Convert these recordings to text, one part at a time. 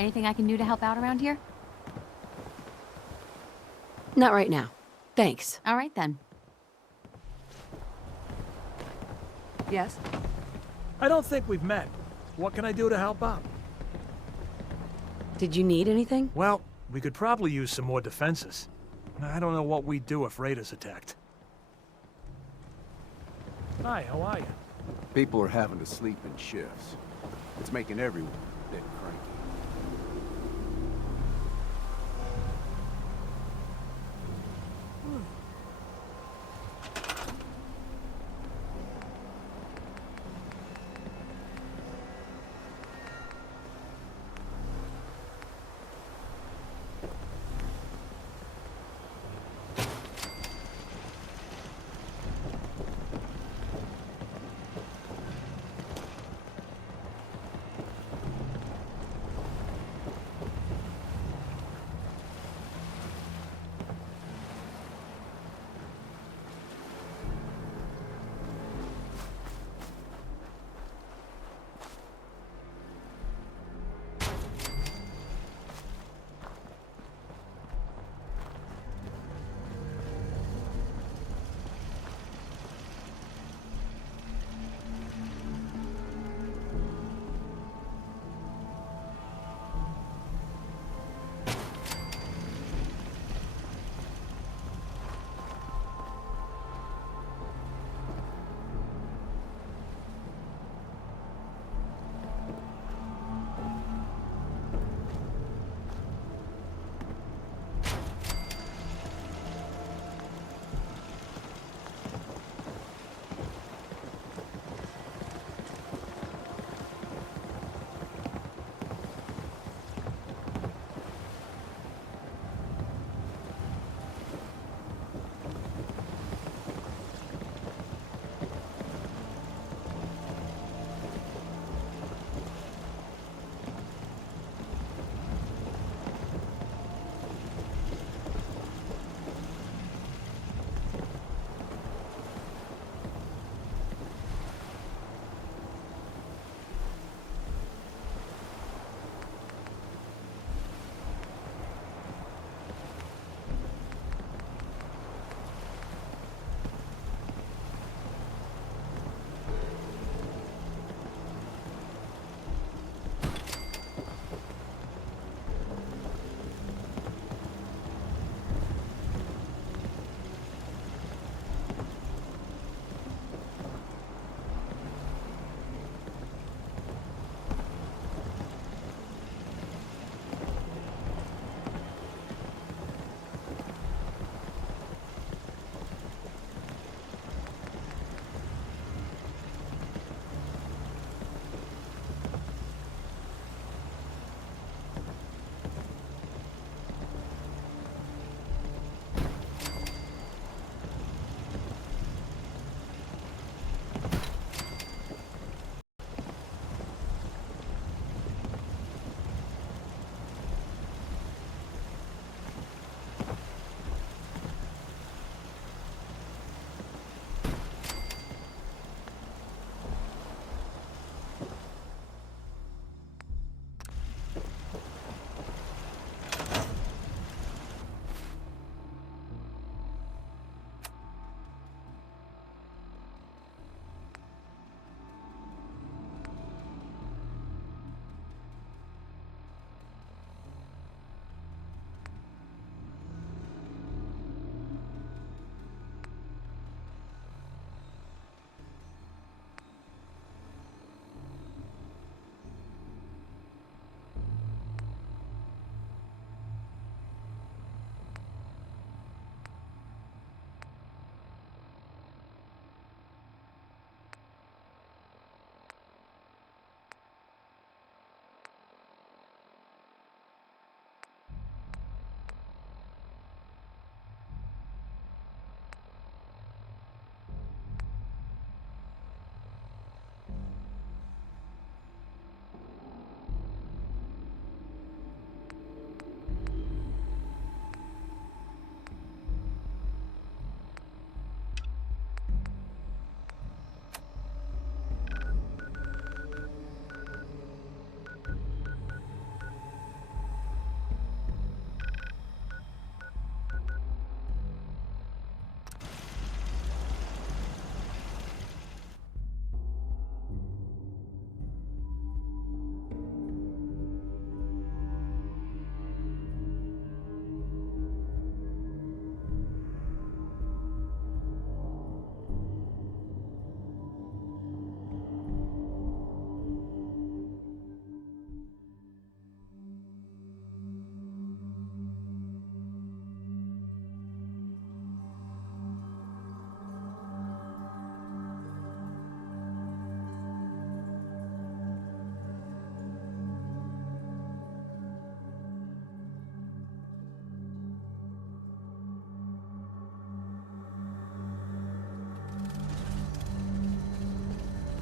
Anything I can do to help out around here? Not right now. Thanks. All right, then. Yes? I don't think we've met. What can I do to help out? Did you need anything? Well, we could probably use some more defenses. I don't know what we'd do if raiders attacked. Hi, how are you? People are having to sleep in shifts. It's making everyone a bit cranky.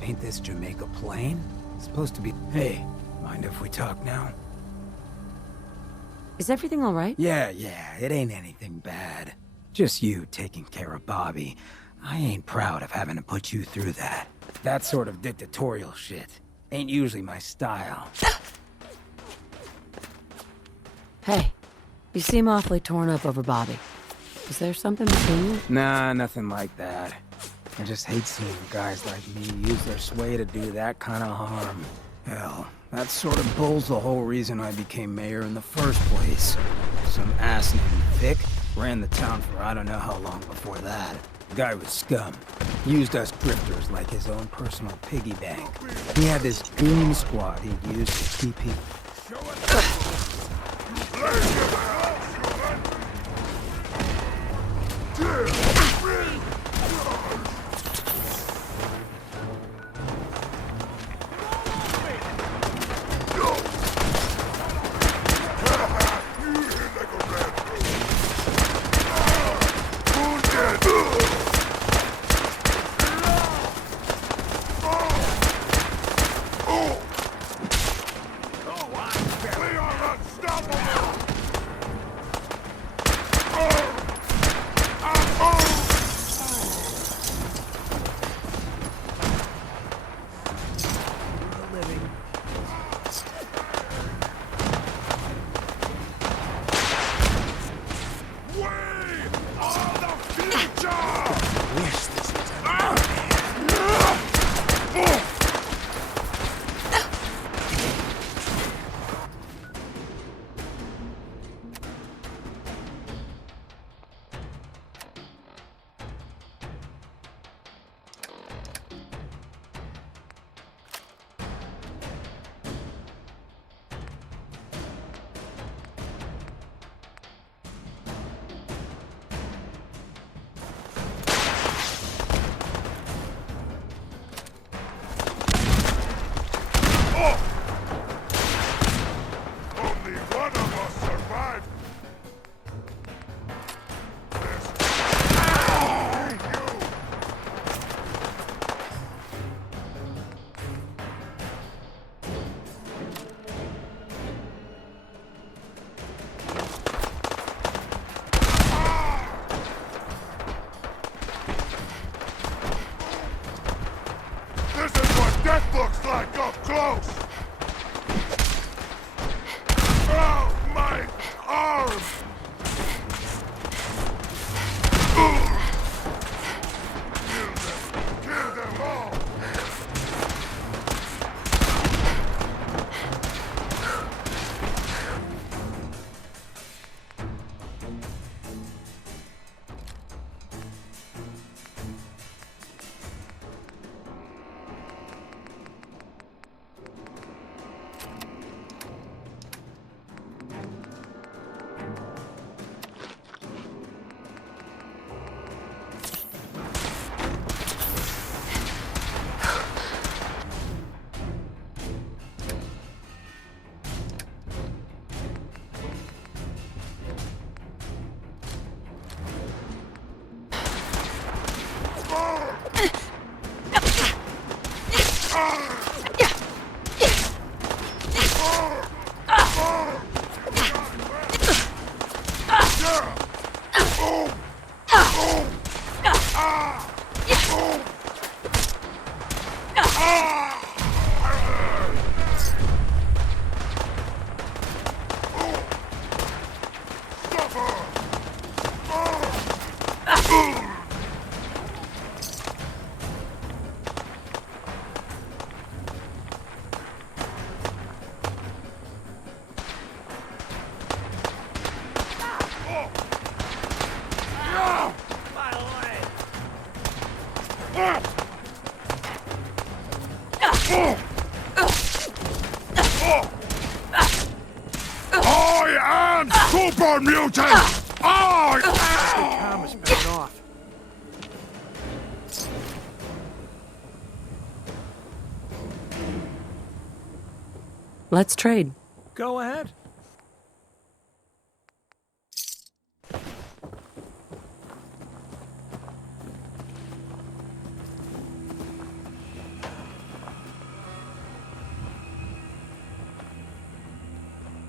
Ain't this Jamaica Plain? It's supposed to be... Hey, mind if we talk now? Is everything all right? Yeah, it ain't anything bad. Just you taking care of Bobby. I ain't proud of having to put you through that. That sort of dictatorial shit ain't usually my style. Hey, you seem awfully torn up over Bobby. Is there something between you? Nah, nothing like that. I just hate seeing guys like me use their sway to do that kind of harm. Hell, that sort of bull's the whole reason I became mayor in the first place. Some ass named Vic ran the town for I don't know how long before that. The guy was scum. Used us drifters like his own personal piggy bank. He had this goon squad he'd use to keep people... This is what death looks like up close! Oh, my arm! Kill them all! I am Super Mutant! Thomas back off. Let's trade. Go ahead.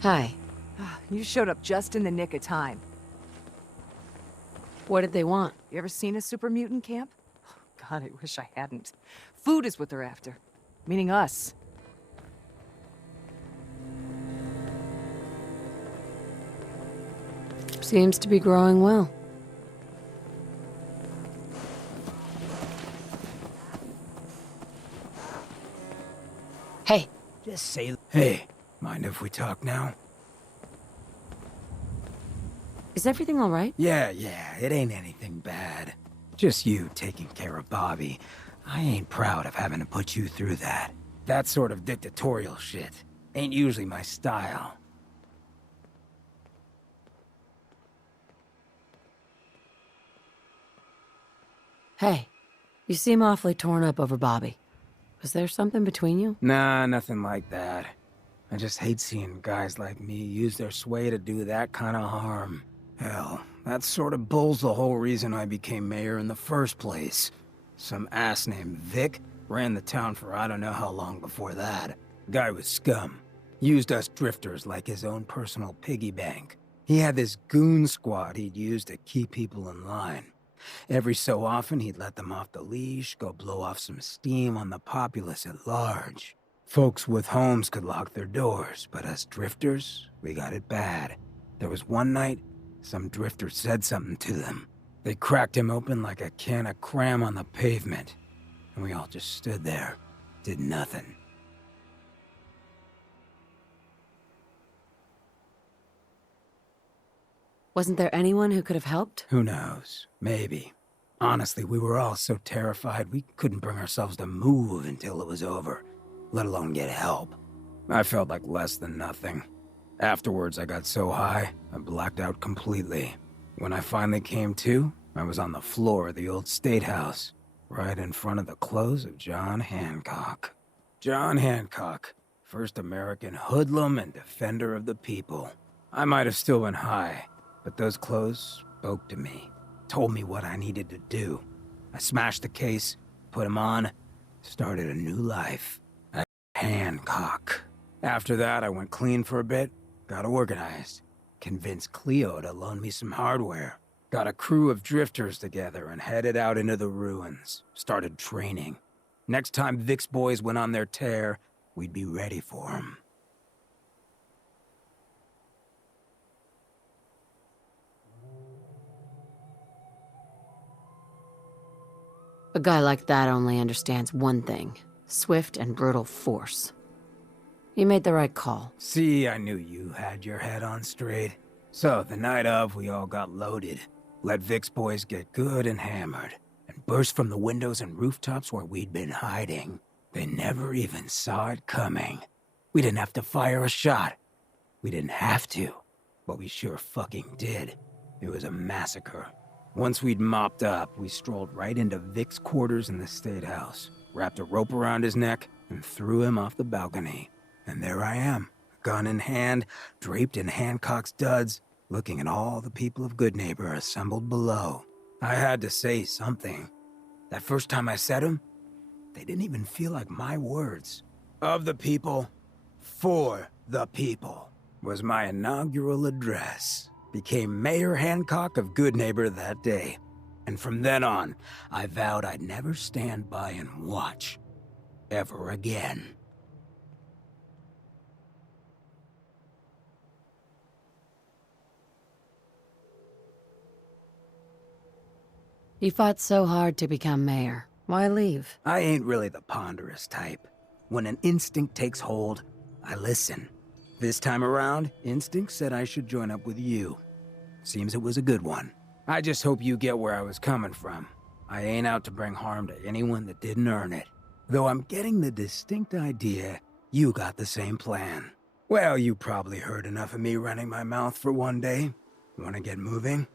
Hi. You showed up just in the nick of time. What did they want? You ever seen a super mutant camp? God, I wish I hadn't. Food is what they're after. Meaning us. Seems to be growing well. Hey, Just say, hey, mind if we talk now? is everything all right? Yeah, it ain't anything bad. Just you taking care of Bobby. I ain't proud of having to put you through that. That sort of dictatorial shit ain't usually my style. Hey, you seem awfully torn up over Bobby. Was there something between you? Nah, nothing like that. I just hate seeing guys like me use their sway to do that kind of harm. Hell, that sort of bull's the whole reason I became mayor in the first place. Some ass named Vic ran the town for I don't know how long before that. Guy was scum. Used us drifters like his own personal piggy bank. He had this goon squad he'd use to keep people in line. Every so often, he'd let them off the leash, go blow off some steam on the populace at large. Folks with homes could lock their doors, but us drifters, we got it bad. There was one night, some drifter said something to them. They cracked him open like a can of cram on the pavement, and we all just stood there, did nothing. Wasn't there anyone who could have helped? Who knows? Maybe. Honestly, we were all so terrified we couldn't bring ourselves to move until it was over, let alone get help. I felt like less than nothing. Afterwards, I got so high, I blacked out completely. When I finally came to, I was on the floor of the old state house, right in front of the clothes of John Hancock. John Hancock, first American hoodlum and defender of the people. I might have still been high, but those clothes spoke to me, told me what I needed to do. I smashed the case, put him on, started a new life at Hancock. After that, I went clean for a bit, got organized, convinced Cleo to loan me some hardware, got a crew of drifters together and headed out into the ruins, started training. Next time Vic's boys went on their tear, we'd be ready for them. A guy like that only understands one thing: swift and brutal force. You made the right call. See, I knew you had your head on straight. So, the night of, we all got loaded, let Vic's boys get good and hammered, and burst from the windows and rooftops where we'd been hiding. They never even saw it coming. We didn't have to fire a shot. We didn't have to, but we sure fucking did. It was a massacre. Once we'd mopped up, we strolled right into Vic's quarters in the State House, wrapped a rope around his neck, and threw him off the balcony. And there I am, gun in hand, draped in Hancock's duds, looking at all the people of Goodneighbor assembled below. I had to say something. That first time I said them, they didn't even feel like my words. Of the people, for the people, was my inaugural address. Became Mayor Hancock of Goodneighbor that day. And from then on, I vowed I'd never stand by and watch. Ever again. You fought so hard to become mayor. Why leave? I ain't really the ponderous type. When an instinct takes hold, I listen. This time around, instinct said I should join up with you. Seems it was a good one. I just hope you get where I was coming from. I ain't out to bring harm to anyone that didn't earn it. Though I'm getting the distinct idea you got the same plan. Well, you probably heard enough of me running my mouth for one day. Wanna get moving?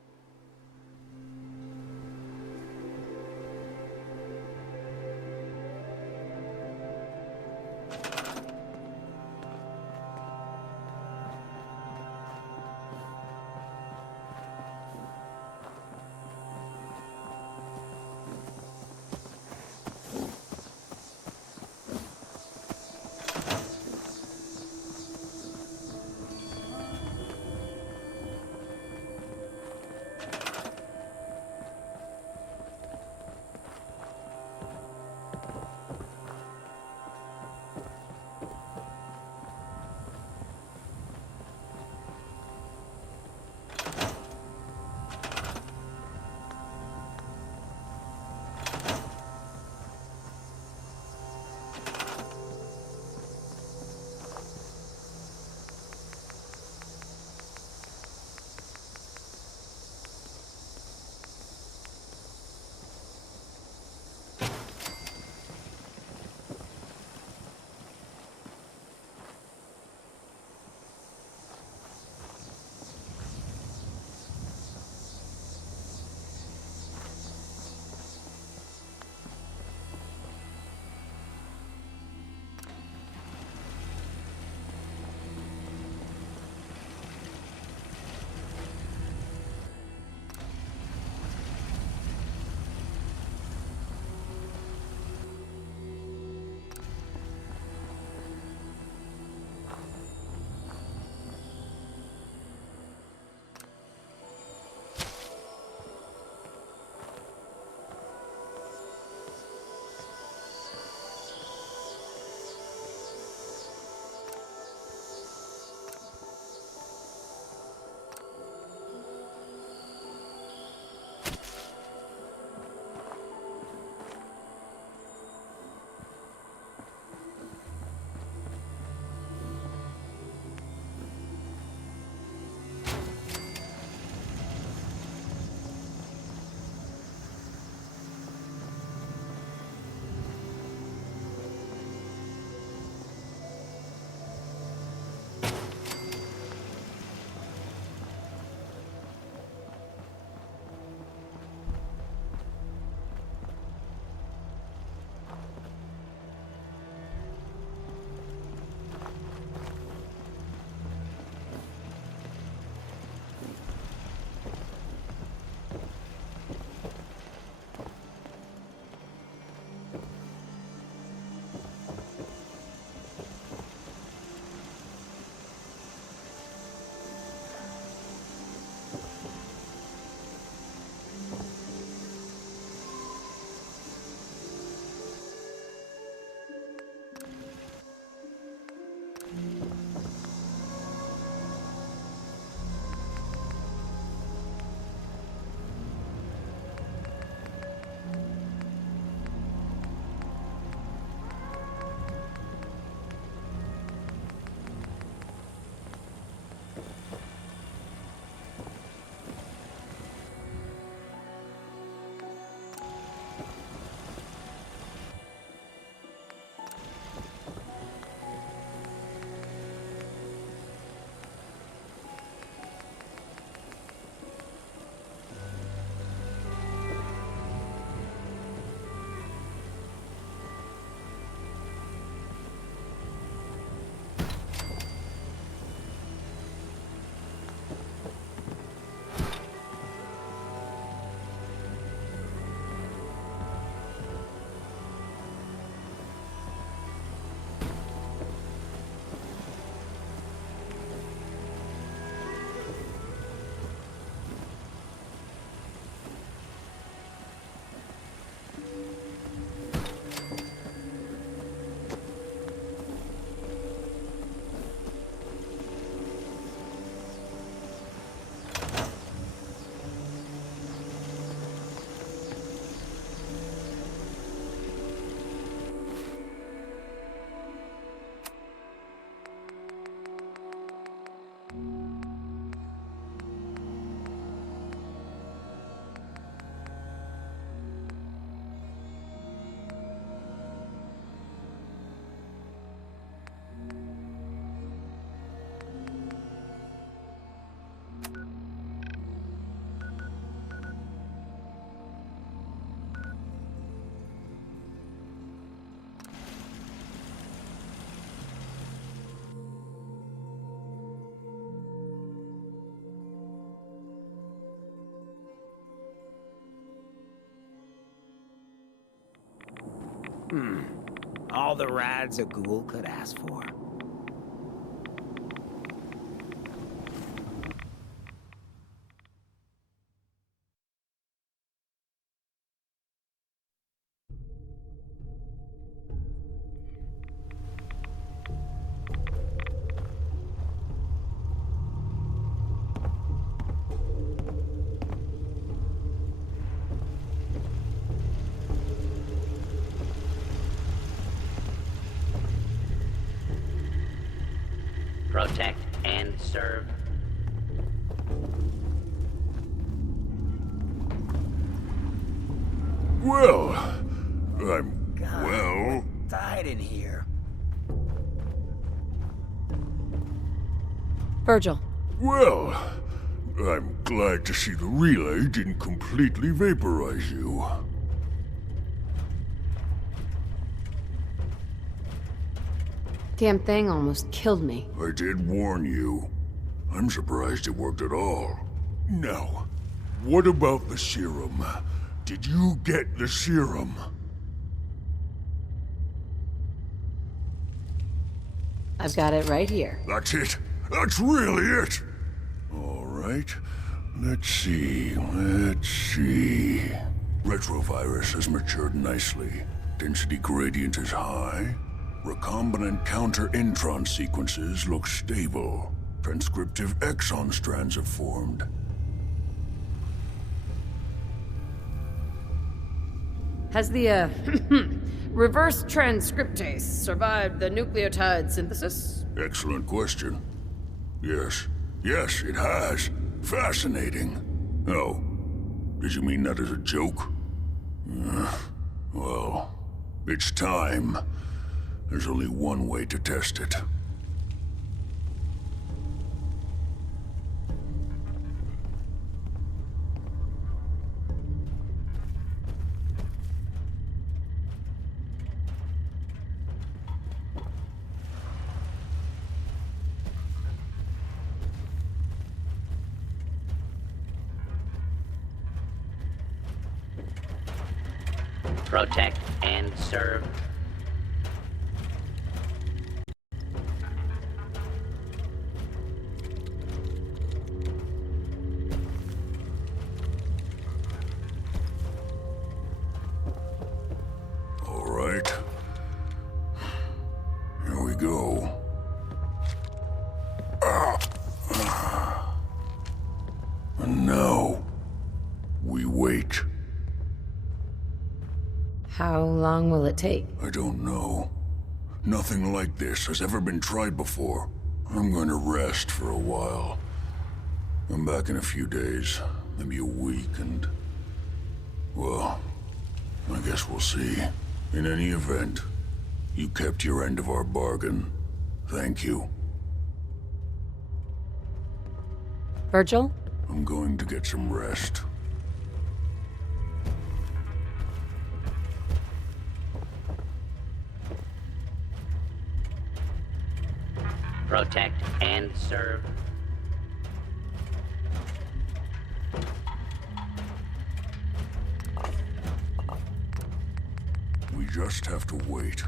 All the rides a ghoul could ask for. Protect and serve. Well, well, Died in here. Virgil, well, I'm glad to see the relay didn't completely vaporize you. damn thing almost killed me. I did warn you. I'm surprised it worked at all. Now, what about the serum? Did you get the serum? I've got it right here. That's it. That's really it. All right. Let's see. Retrovirus has matured nicely. Density gradient is high. Recombinant counter-intron sequences look stable. Transcriptive exon strands have formed. Has the, reverse transcriptase survived the nucleotide synthesis? Excellent question. Yes. Yes, it has. Fascinating. Oh. Did you mean that as a joke? Well, it's time. There's only one way to test it. Protect and serve. All right. Here we go. And now, we wait. How long will it take? I don't know. Nothing like this has ever been tried before. I'm going to rest for a while. I'm back in a few days, maybe a week, and... well, I guess we'll see. In any event, you kept your end of our bargain. Thank you. Virgil? I'm going to get some rest. Protect and serve. We just have to wait.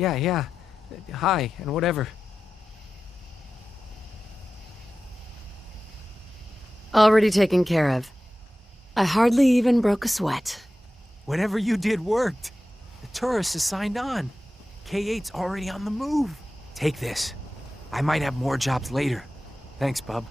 Yeah. Hi, and whatever. Already taken care of. I hardly even broke a sweat. Whatever you did worked. The tourists has signed on. K8's already on the move. Take this. I might have more jobs later. Thanks, bub.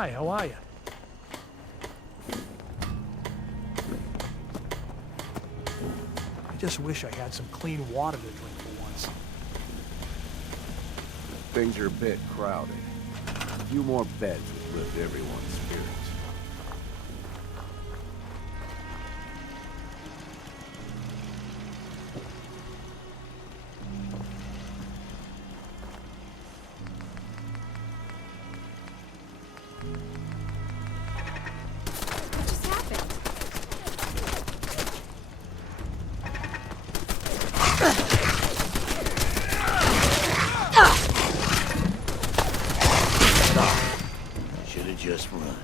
Hi, how are you? I just wish I had some clean water to drink for once. Things are a bit crowded. A few more beds would lift everyone's spirits. What just happened? Should've just run.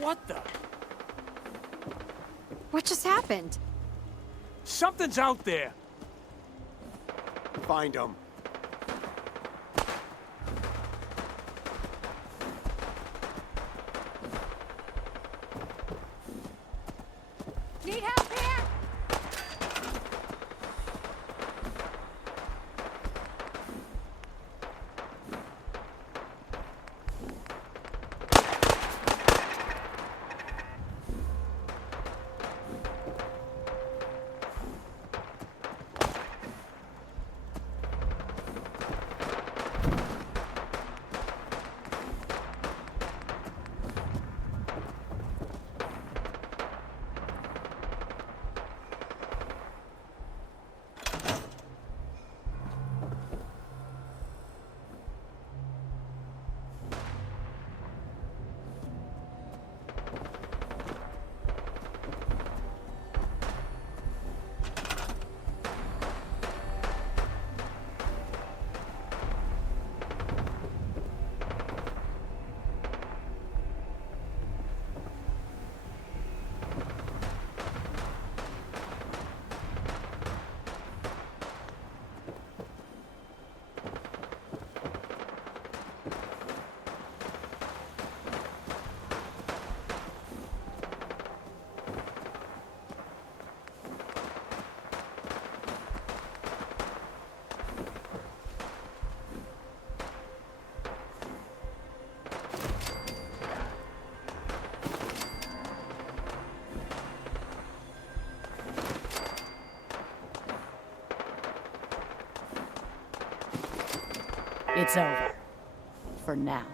What the? What just happened? Something's out there. Find them. Need help here? It's over. For now.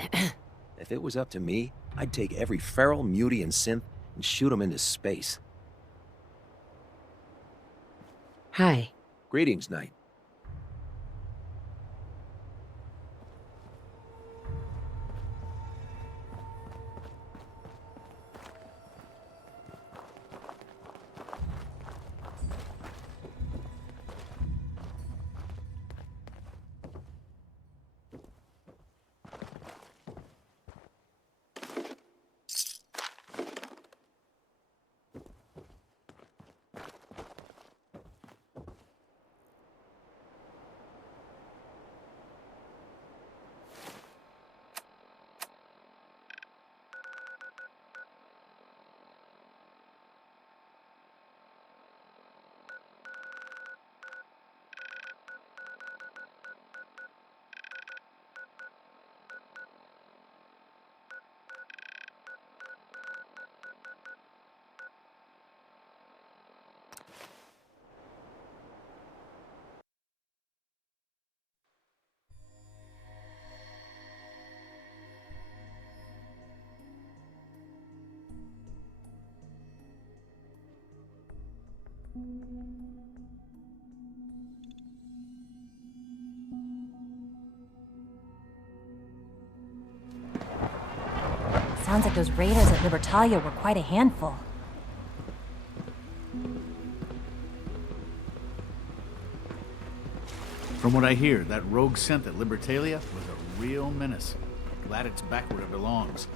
If it was up to me, I'd take every feral, mutie, and synth and shoot them into space. Hi. Greetings, Knight. Sounds like those raiders at Libertalia were quite a handful. From what I hear, that rogue synth at Libertalia was a real menace. Glad it's back where it belongs.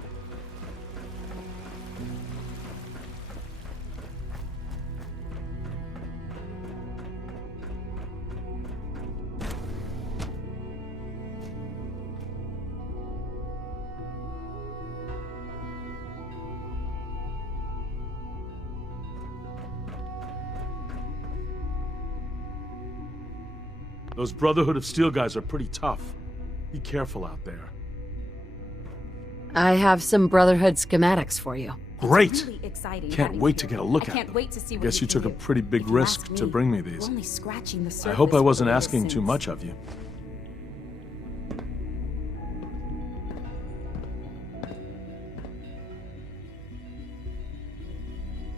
Those Brotherhood of Steel guys are pretty tough. Be careful out there. I have some Brotherhood schematics for you. Great! Really exciting. Can't wait to get a look I at can't them. wait to see what Guess you can took a do. pretty big If you risk ask to me, bring me we're these. only scratching the I surface hope I with wasn't the asking too sins. much of you.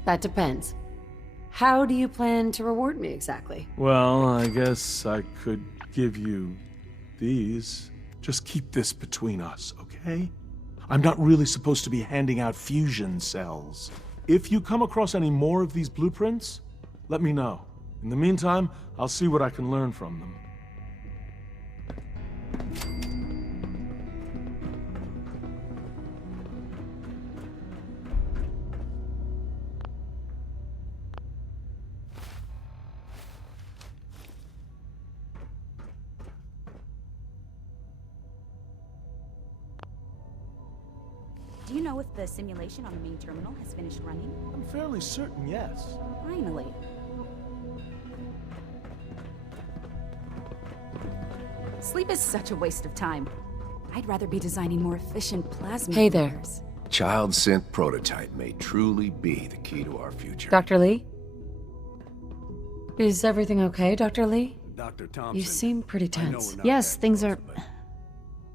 That depends. How do you plan to reward me exactly? Well, I guess I could give you these. Just keep this between us, okay? I'm not really supposed to be handing out fusion cells. If you come across any more of these blueprints, let me know. In the meantime, I'll see what I can learn from them. Do you know if the simulation on the main terminal has finished running? I'm fairly certain, yes. Finally. Sleep is such a waste of time. I'd rather be designing more efficient plasma Hey there. fingers. Child synth prototype may truly be the key to our future. Dr. Lee? Is everything okay, Dr. Lee? Dr. Thompson. You seem pretty I know tense. we're not Yes, that things close, are... but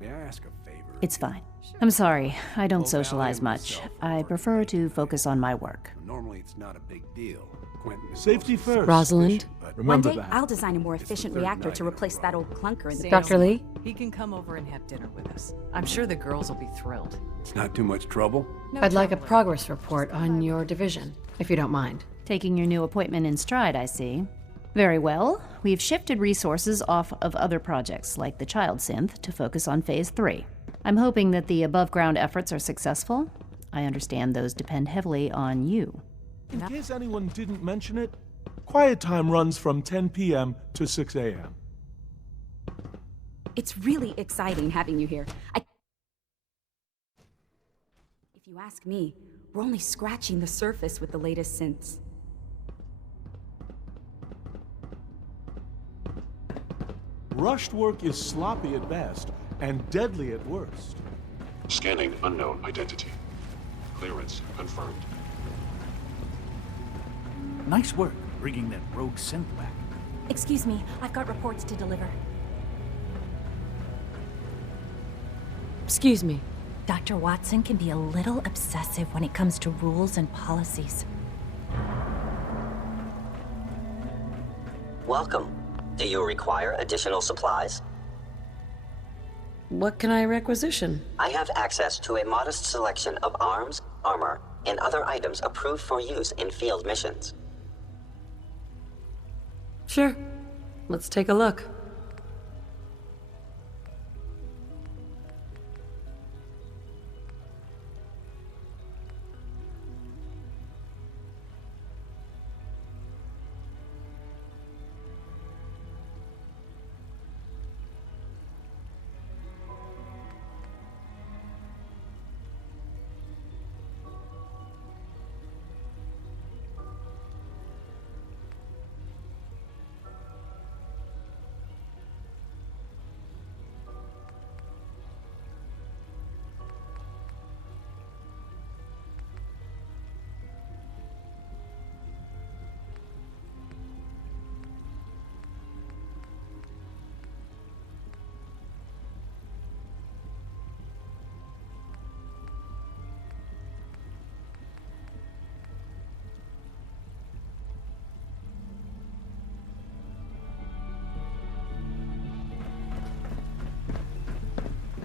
may I ask a favor? It's fine. I'm sorry, I don't Go socialize Valley much. yourself I for prefer work. to focus on my work. Normally it's not a big deal. Quentin is Safety mostly first. Rosalind? but Remember One day, that. I'll design a more It's the efficient third reactor night to in a replace row. that old clunker in the Sam. Dr. Lee? He can come over and have dinner with us. I'm sure the girls will be thrilled. It's not too much trouble. No I'd like a trouble at progress report on your division, if you don't mind. Taking your new appointment in stride, I see. Very well. We've shifted resources off of other projects, like the child synth, to focus on Phase 3. I'm hoping that the above-ground efforts are successful. I understand those depend heavily on you. In case anyone didn't mention it, quiet time runs from 10 p.m. to 6 a.m. It's really exciting having you here. If you ask me, we're only scratching the surface with the latest synths. Rushed work is sloppy at best and deadly at worst. Scanning unknown identity. Clearance confirmed. Nice work bringing that rogue synth back. Excuse me, I've got reports to deliver. Excuse me. Dr. Watson can be a little obsessive when it comes to rules and policies. Welcome. Do you require additional supplies? What can I requisition? I have access to a modest selection of arms, armor, and other items approved for use in field missions. Sure. Let's take a look.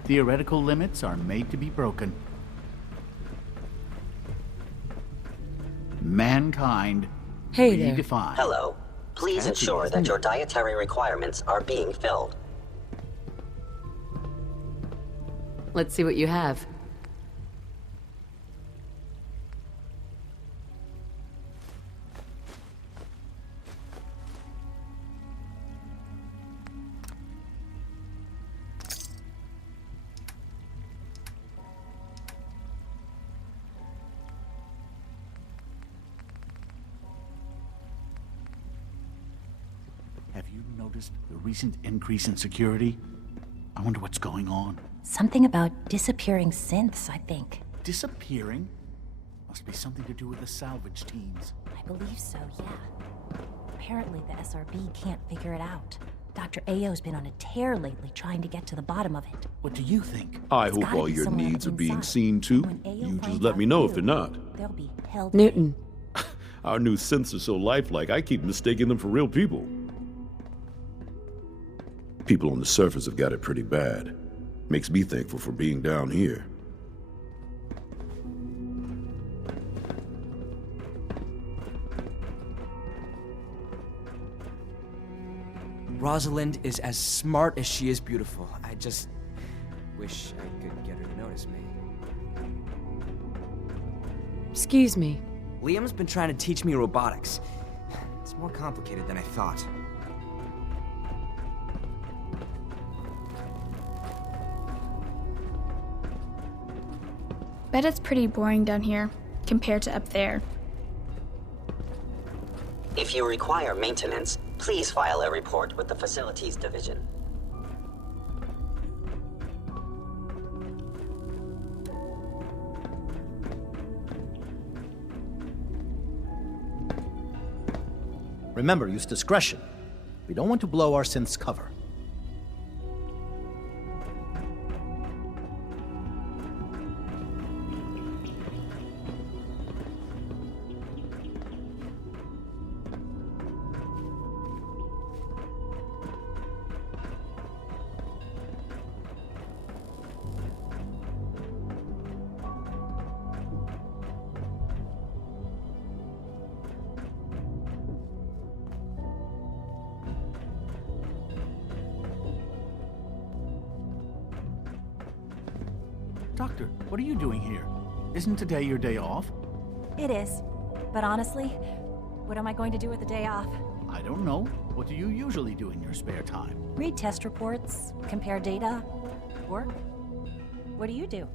Theoretical limits are made to be broken. Mankind Hey there. redefined. Hello. Please ensure that your dietary requirements are being filled. Let's see what you have. Have you noticed the recent increase in security? I wonder what's going on. Something about disappearing synths, I think. Disappearing? Must be something to do with the salvage teams. I believe so, yeah. Apparently the SRB can't figure it out. Dr. Ao's been on a tear lately trying to get to the bottom of it. What do you think? I It's hope gotta all be your somewhere needs are being inside. seen to. When AO You just finds let out me know who, if they're not. They'll be held. Newton. Our new synths are so lifelike, I keep mistaking them for real people. People on the surface have got it pretty bad. Makes me thankful for being down here. Rosalind is as smart as she is beautiful. I just wish I could get her to notice me. Excuse me. Liam's been trying to teach me robotics. It's more complicated than I thought. Bet it's pretty boring down here, compared to up there. If you require maintenance, please file a report with the Facilities Division. Remember, use discretion. We don't want to blow our synth's cover. Doctor, what are you doing here? Isn't today your day off? It is. But honestly, what am I going to do with the day off? I don't know. What do you usually do in your spare time? Read test reports, compare data, work. What do you do?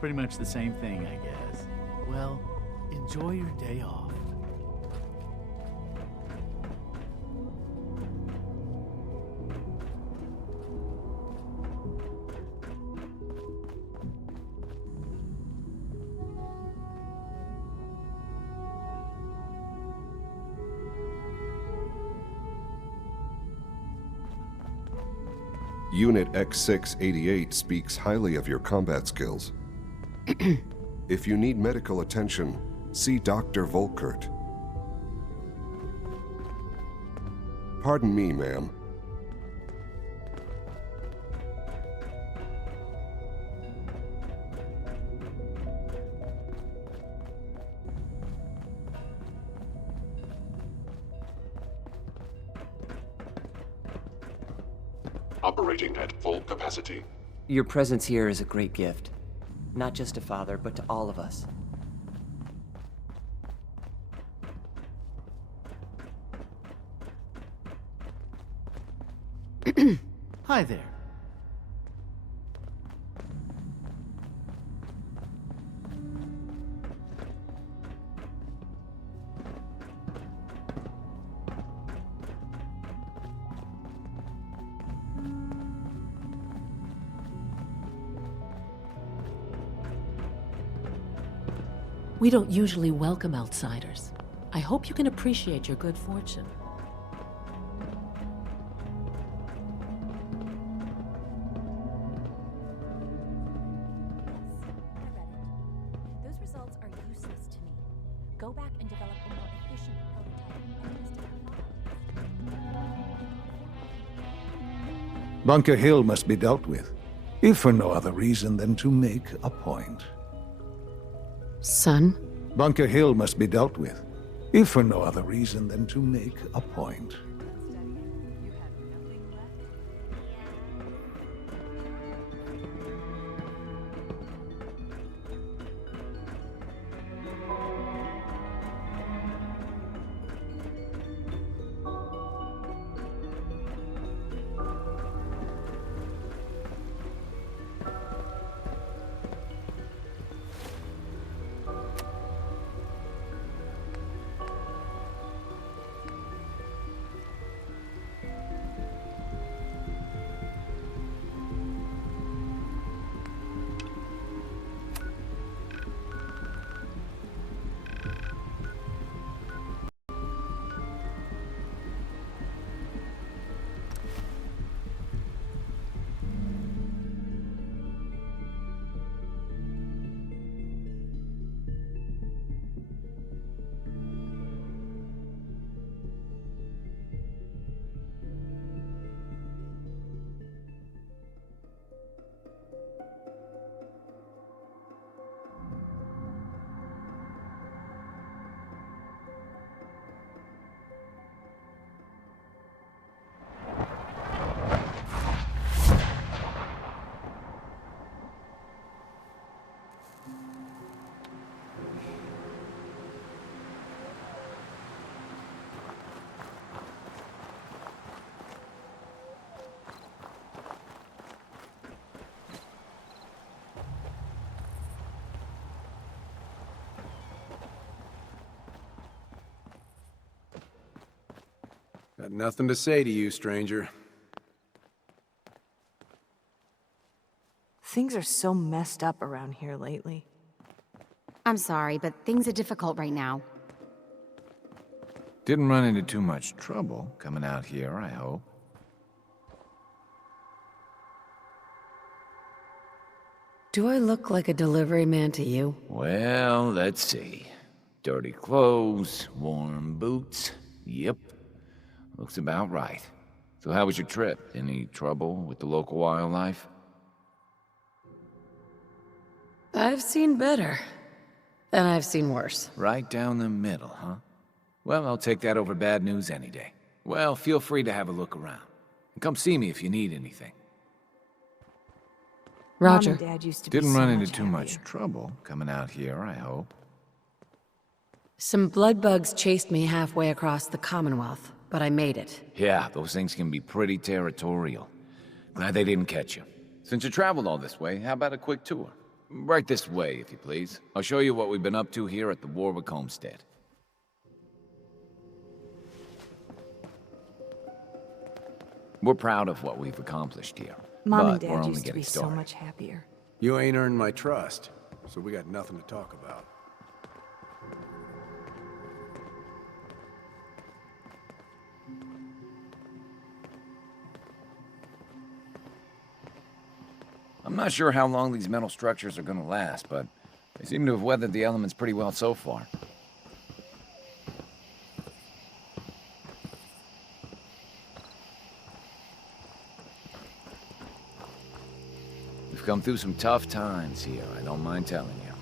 Pretty much the same thing, I guess. Well, enjoy your day off. Unit X688 speaks highly of your combat skills. If you need medical attention, see Dr. Volkert. Pardon me, ma'am. Operating at full capacity. Your presence here is a great gift. Not just to Father, but to all of us. Hi there. We don't usually welcome outsiders. I hope you can appreciate your good fortune. Those results are useless to me. Go back and develop a more efficient prototype. Bunker Hill must be dealt with, if for no other reason than to make a point. Son? Bunker Hill must be dealt with, if for no other reason than to make a point. Got nothing to say to you, stranger. Things are so messed up around here lately. I'm sorry, but things are difficult right now. Didn't run into too much trouble coming out here, I hope. Do I look like a delivery man to you? Well, let's see. Dirty clothes, worn boots. Yep. Looks about right. So how was your trip? Any trouble with the local wildlife? I've seen better. And I've seen worse. Right down the middle, huh? Well, I'll take that over bad news any day. Well, feel free to have a look around. And come see me if you need anything. Roger. Mom and Dad used to be Didn't so run into much too happier. much trouble coming out here, I hope. Some blood bugs chased me halfway across the Commonwealth, but I made it. Yeah, those things can be pretty territorial. Glad they didn't catch you. Since you traveled all this way, how about a quick tour? Right this way, if you please. I'll show you what we've been up to here at the Warwick Homestead. We're proud of what we've accomplished here. Mom and but we're Dad only used to getting be so started. much happier. You ain't earned my trust, so we got nothing to talk about. I'm not sure how long these metal structures are gonna last, but they seem to have weathered the elements pretty well so far. We've come through some tough times here, I don't mind telling you.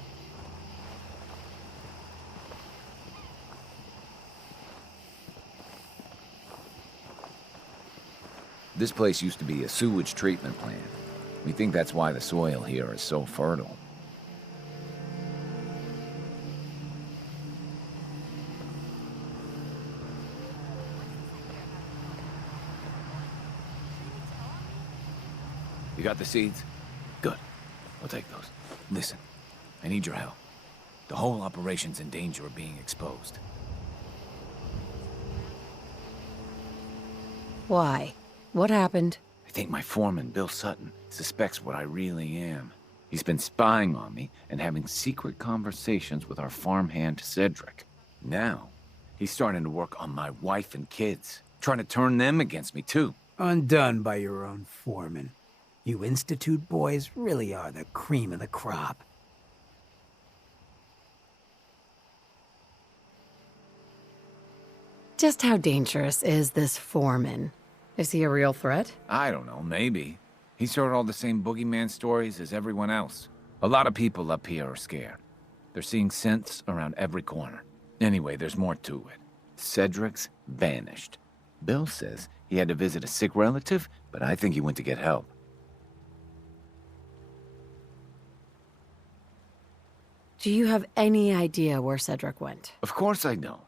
This place used to be a sewage treatment plant. We think that's why the soil here is so fertile. You got the seeds? Good. We'll take those. Listen, I need your help. The whole operation's in danger of being exposed. Why? What happened? I think my foreman, Bill Sutton, suspects what I really am. He's been spying on me and having secret conversations with our farmhand, Cedric. Now, he's starting to work on my wife and kids, trying to turn them against me, too. Undone by your own foreman. You Institute boys really are the cream of the crop. Just how dangerous is this foreman? Is he a real threat? I don't know, maybe. He's heard all the same boogeyman stories as everyone else. A lot of people up here are scared. They're seeing synths around every corner. Anyway, there's more to it. Cedric's vanished. Bill says he had to visit a sick relative, but I think he went to get help. Do you have any idea where Cedric went? Of course I don't.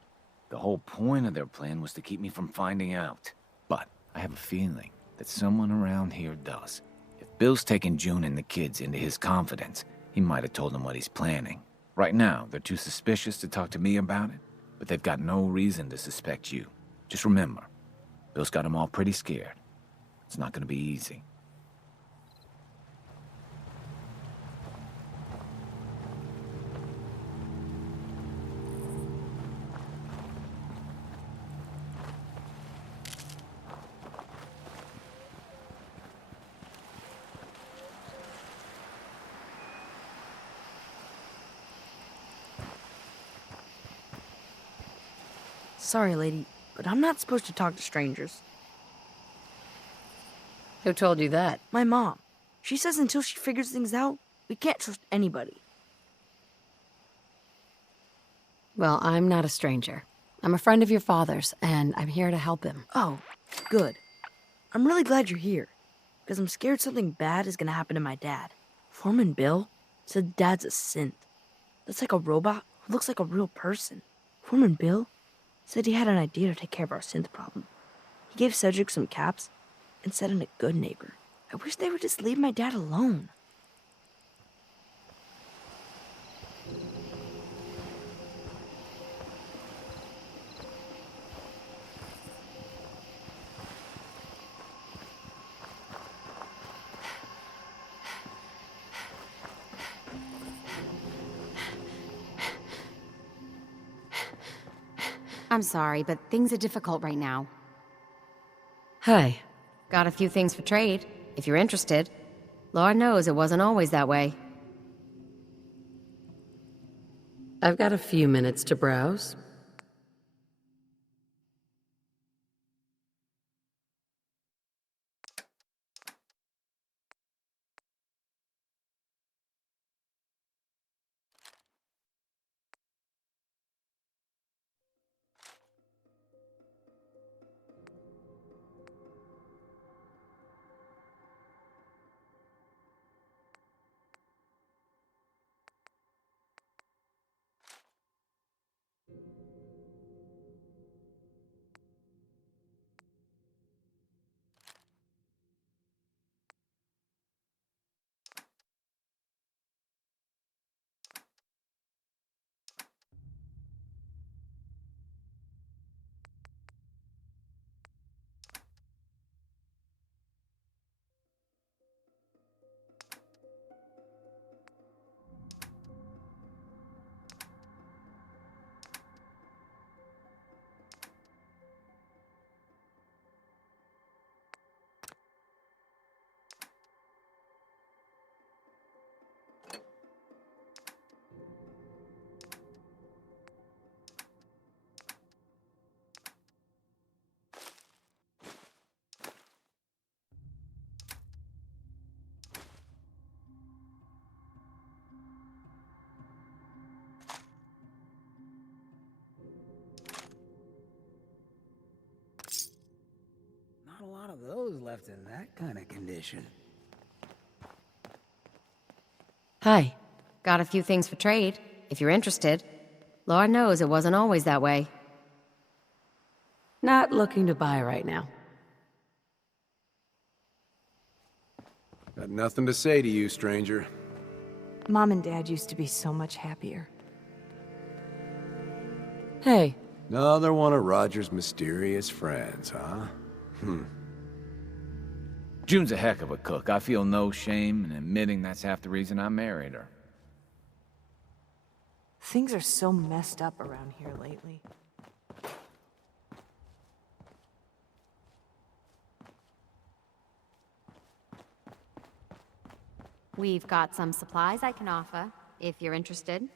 The whole point of their plan was to keep me from finding out. But I have a feeling that someone around here does. If Bill's taken June and the kids into his confidence, he might have told them what he's planning. Right now, they're too suspicious to talk to me about it, but they've got no reason to suspect you. Just remember, Bill's got them all pretty scared. It's not gonna be easy. Sorry, lady, but I'm not supposed to talk to strangers. Who told you that? My mom. She says until she figures things out, we can't trust anybody. Well, I'm not a stranger. I'm a friend of your father's, and I'm here to help him. Oh, good. I'm really glad you're here, because I'm scared something bad is gonna happen to my dad. Foreman Bill said Dad's a synth. That's like a robot who looks like a real person. Foreman Bill said he had an idea to take care of our synth problem. He gave Cedric some caps and said I'm a good neighbor. I wish they would just leave my dad alone. I'm sorry, but things are difficult right now. Hi. Got a few things for trade, if you're interested. Lord knows it wasn't always that way. I've got a few minutes to browse. those left in that kind of condition? Hi. Got a few things for trade, if you're interested. Lord knows it wasn't always that way. Not looking to buy right now. Got nothing to say to you, stranger. Mom and Dad used to be so much happier. Hey. Another one of Roger's mysterious friends, huh? June's a heck of a cook. I feel no shame in admitting that's half the reason I married her. Things are so messed up around here lately. We've got some supplies I can offer, if you're interested.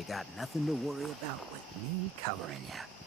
You got nothing to worry about with me covering you.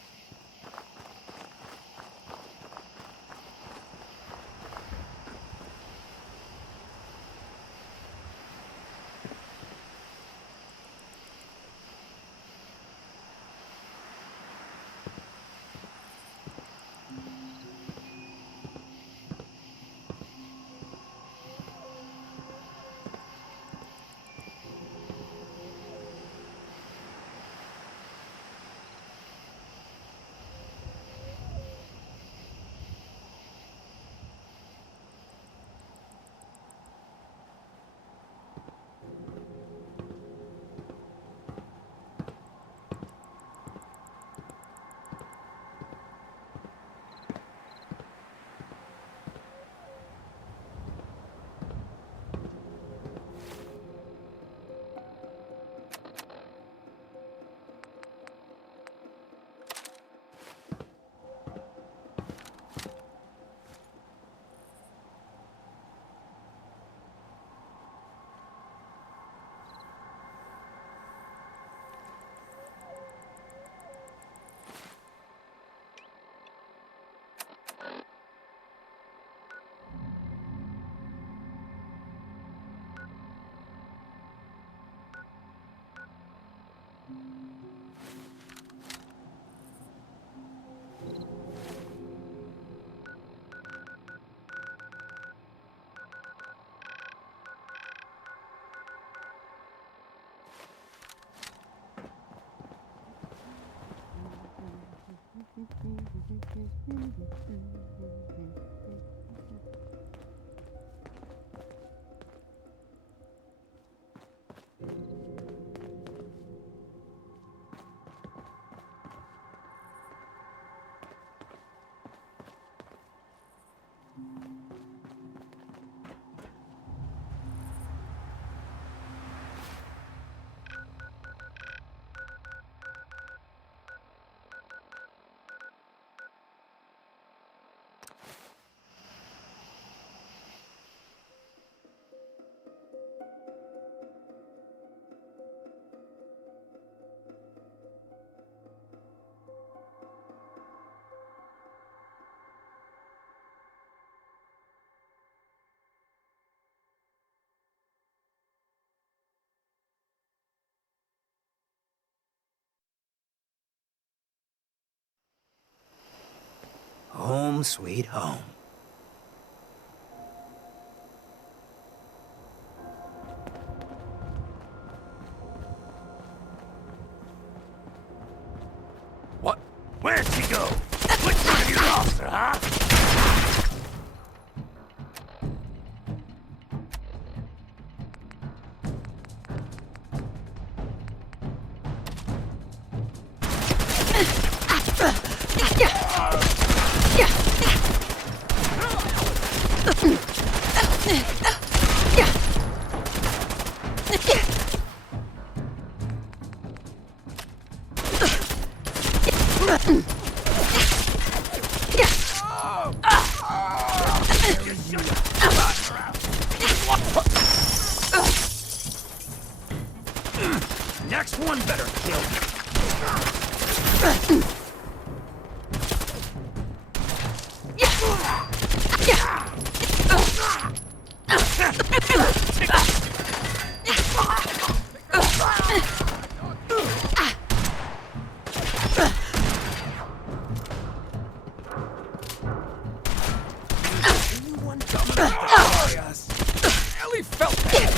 Home sweet home. What? Where'd she go? Which one of you lost her, huh? Next one better kill me. Anyone dumb enough to try us? Ellie felt that.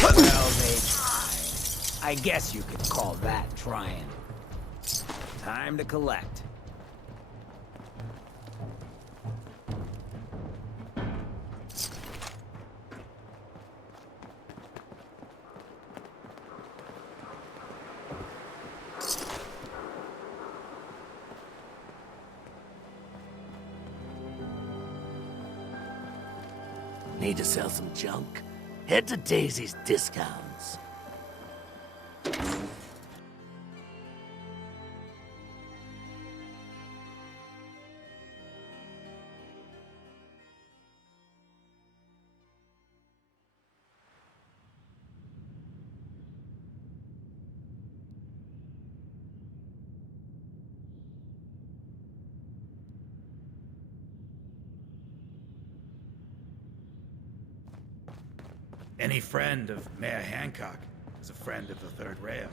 Well, they tried. I guess you could call that trying. Time to collect. Need to sell some junk? Head to Daisy's Discounts. Any friend of Mayor Hancock is a friend of the Third Rail.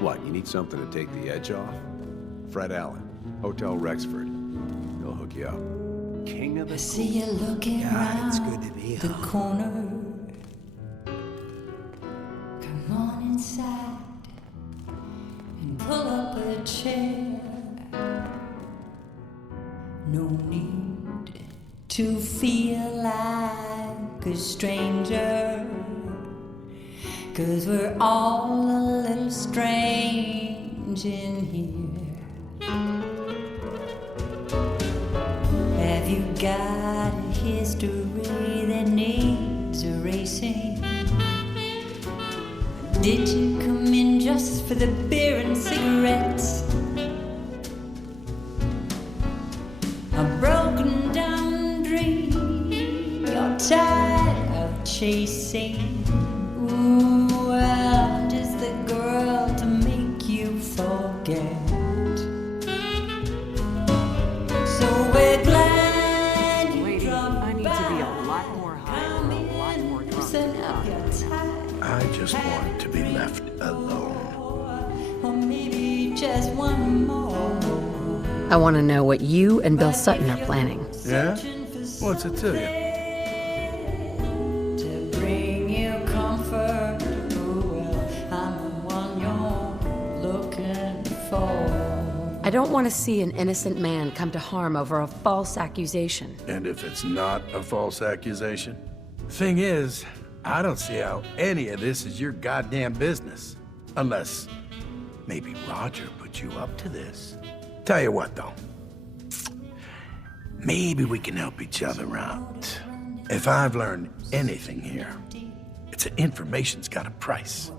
What, you need something to take the edge off? Fred Allen, Hotel Rexford. He'll hook you up. King of the See you looking God, it's around good to be the home. corner. Come on inside and pull up a chair. No need to feel like a stranger, 'cause we're all a little strange in here. Have you got a history that needs erasing? Did you come in just for the beer and cigarettes? A broken down dream you're tired of chasing? Ooh, well, I'm just the girl to make you forget. So we're glad you dropped I need to be a lot more high or a lot more drunk. loosen up your tie, I just want to be left alone. or maybe just one more. I want to know what you and Bill Sutton are planning. Yeah? What's it to you? To bring you comfort. Oh, well, I'm the one you're looking for. I don't want to see an innocent man come to harm over a false accusation. And if it's not a false accusation? Thing is, I don't see how any of this is your goddamn business. Unless maybe Roger put you up to this. Tell you what, though. Maybe we can help each other out. If I've learned anything here, it's that information's got a price.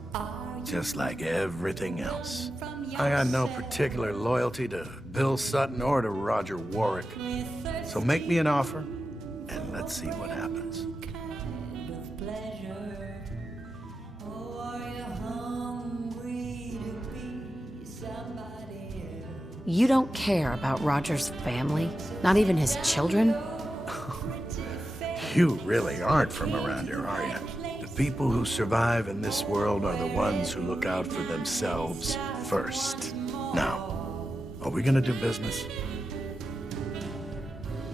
Just like everything else. I got no particular loyalty to Bill Sutton or to Roger Warwick. So make me an offer, and let's see what happens. You don't care about Roger's family? Not even his children? You really aren't from around here, are you? The people who survive in this world are the ones who look out for themselves first. Now, are we gonna do business?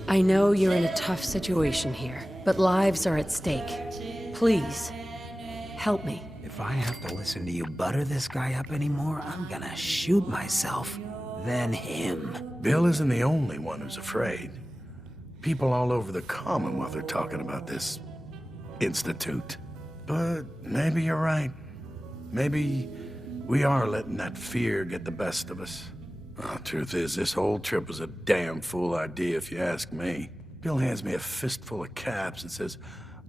I know you're in a tough situation here, but lives are at stake. Please, help me. If I have to listen to you butter this guy up anymore, I'm gonna shoot myself. Then him. Bill isn't the only one who's afraid. People all over the Commonwealth are talking about this institute. But maybe you're right. Maybe we are letting that fear get the best of us. Truth is, this whole trip was a damn fool idea if you ask me. Bill hands me a fistful of caps and says,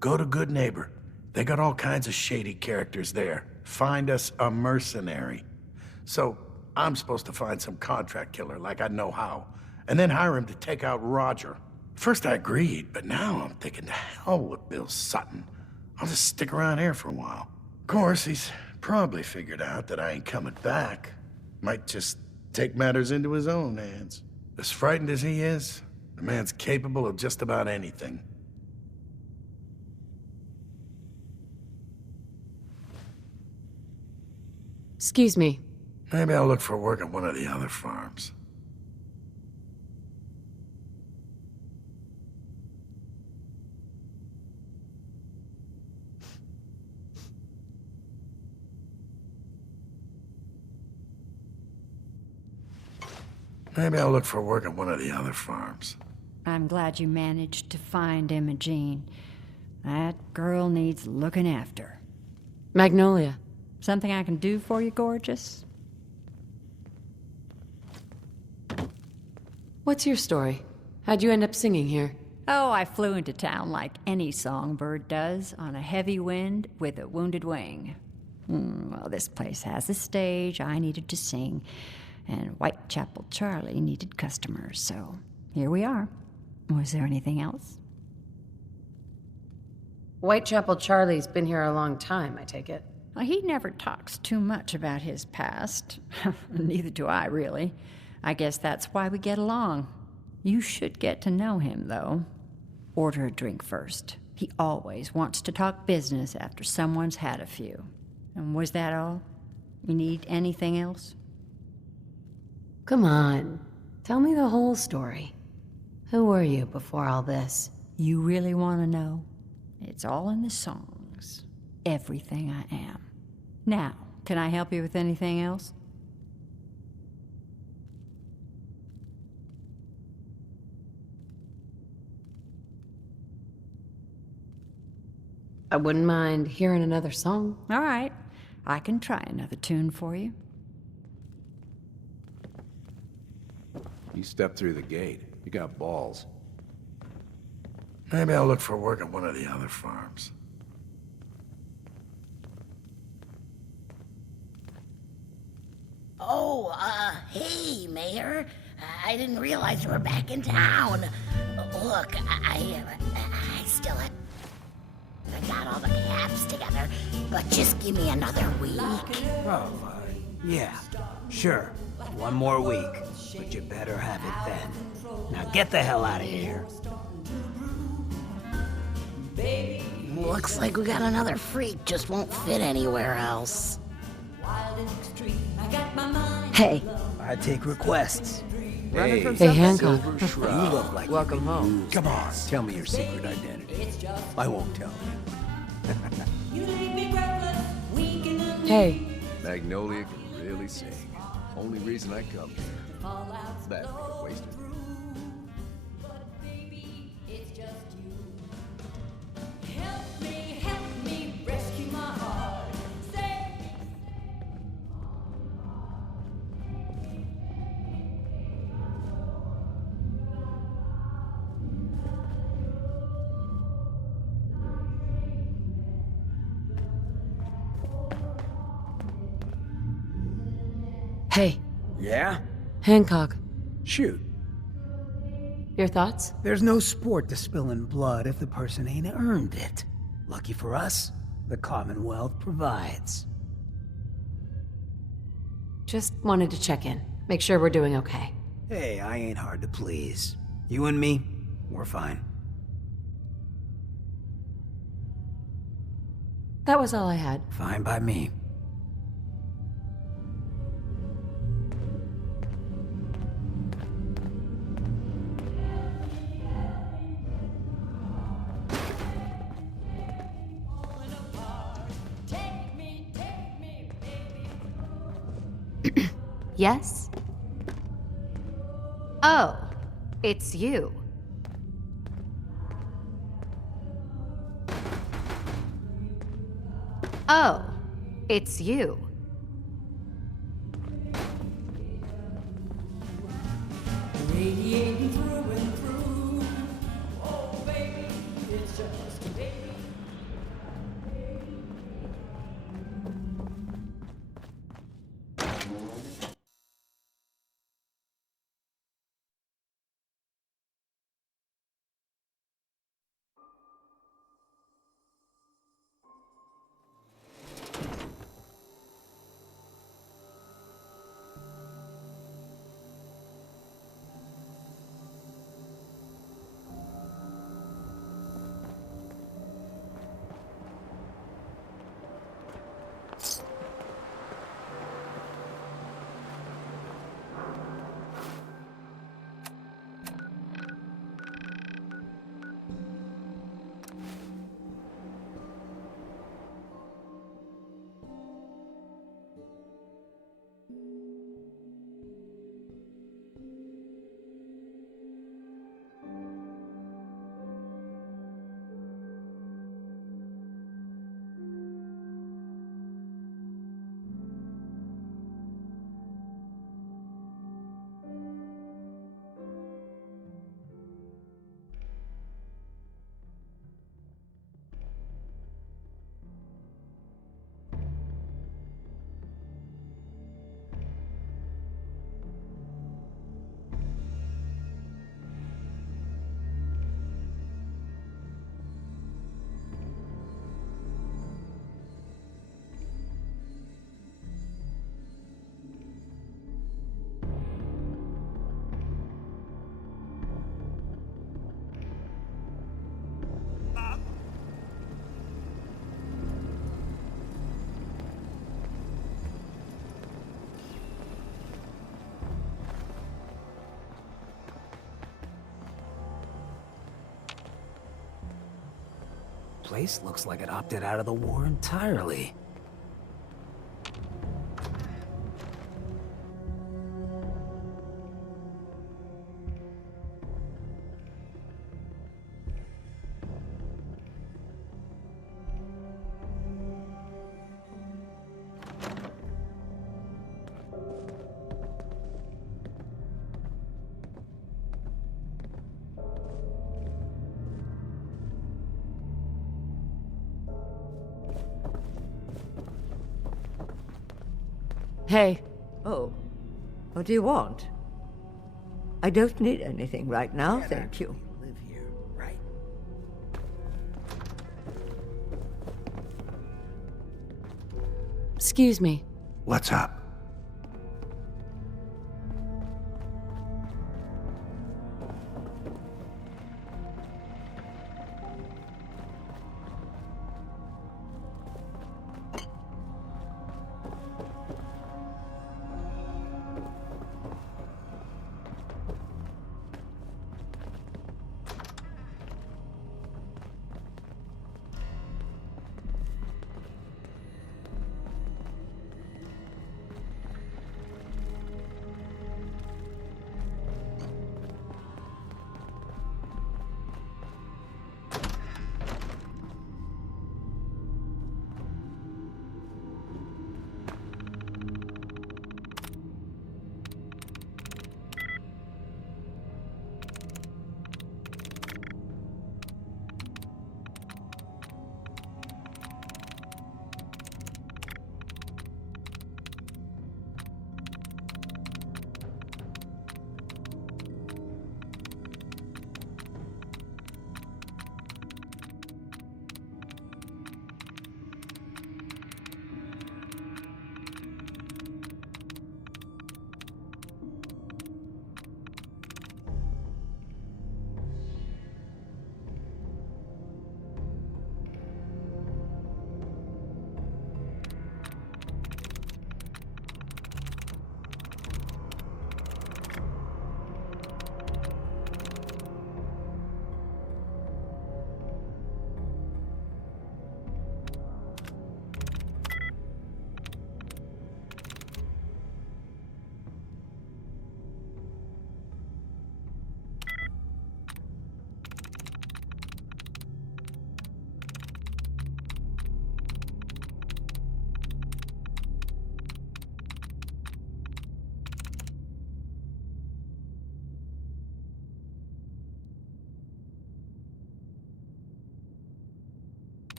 go to Good Neighbor. They got all kinds of shady characters there. Find us a mercenary. So I'm supposed to find some contract killer like I know how, and then hire him to take out Roger. First I agreed, but now I'm thinking to hell with Bill Sutton. I'll just stick around here for a while. Of course, he's probably figured out that I ain't coming back. Might just take matters into his own hands. As frightened as he is, the man's capable of just about anything. Excuse me. Maybe I'll look for work at one of the other farms. Maybe I'll look for work at one of the other farms. I'm glad you managed to find Imogene. That girl needs looking after. Magnolia. Something I can do for you, gorgeous? What's your story? How'd you end up singing here? Oh, I flew into town like any songbird does, on a heavy wind with a wounded wing. Well, this place has a stage, I needed to sing, and Whitechapel Charlie needed customers, so here we are. Was there anything else? Whitechapel Charlie's been here a long time, I take it. Well, he never talks too much about his past. Neither do I, really. I guess that's why we get along. You should get to know him, though. Order a drink first. He always wants to talk business after someone's had a few. And was that all? You need anything else? Come on. Tell me the whole story. Who were you before all this? You really want to know? It's all in the songs. Everything I am. Now, can I help you with anything else? I wouldn't mind hearing another song. All right. I can try another tune for you. You stepped through the gate. You got balls. Maybe I'll look for work at one of the other farms. Oh, hey, Mayor. I didn't realize you were back in town. Look, I still have... I got all the caps together, but just give me another week. Oh, yeah, sure. One more week, but you better have it then. Now get the hell out of here. Looks like we got another freak, just won't fit anywhere else. Hey. I take requests. Hey, Hancock. You look like Welcome home. Come on, tell me your secret identity. I won't tell you. Hey. Magnolia can really sing. Only reason I come here. That get wasted. Hey. Yeah? Hancock. Shoot. Your thoughts? There's no sport to spilling blood if the person ain't earned it. Lucky for us, the Commonwealth provides. Just wanted to check in. Make sure we're doing okay. Hey, I ain't hard to please. You and me, we're fine. That was all I had. Fine by me. Yes? Oh, it's you. Oh, it's you. Radiating through and through. Oh, baby, it's just a baby. Place looks like it opted out of the war entirely. Hey. Oh. What do you want? I don't need anything right now, thank you. Live here, right? Excuse me. What's up?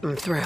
I'm through.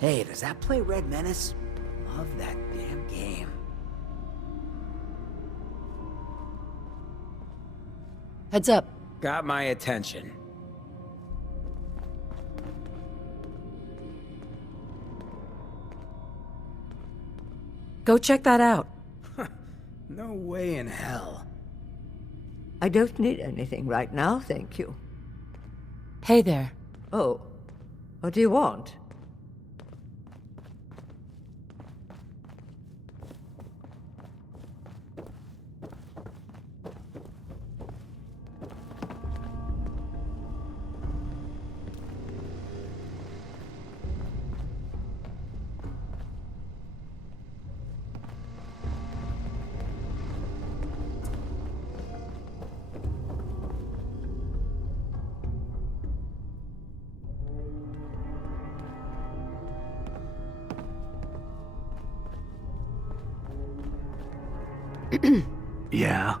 Hey, does that play Red Menace? Love that damn game. Heads up. Got my attention. Go check that out. No way in hell. I don't need anything right now, thank you. Hey there. Oh, what do you want? Yeah?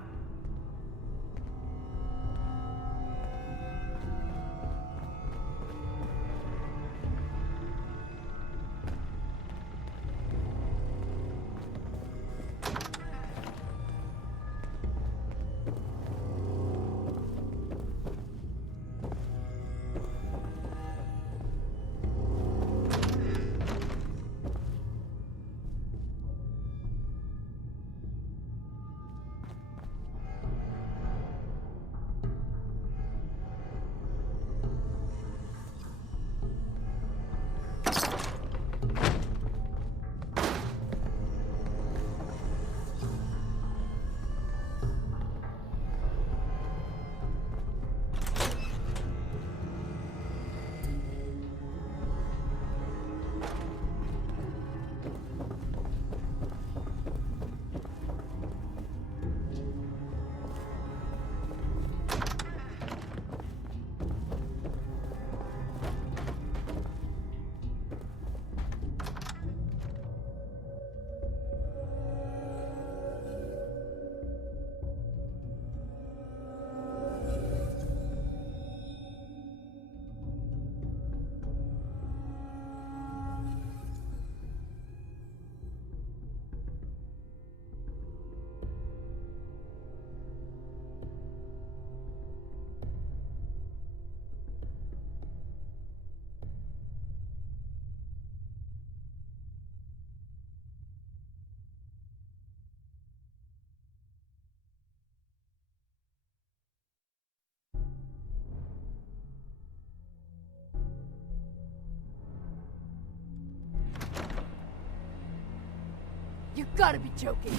You gotta be joking.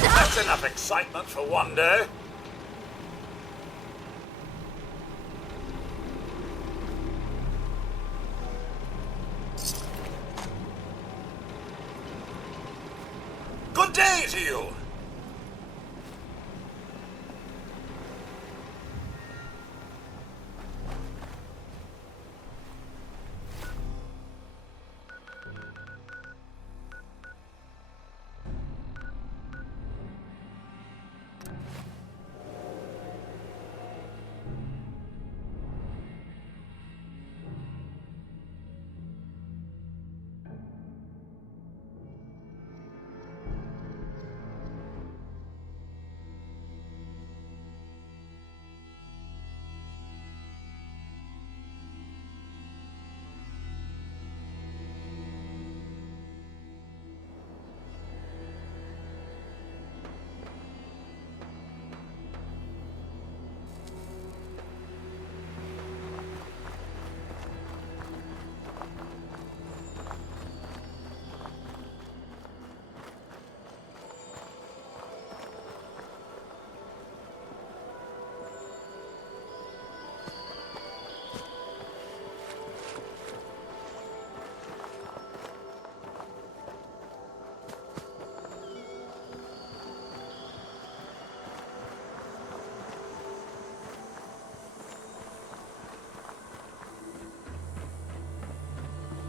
That's enough excitement for one day. Good day to you.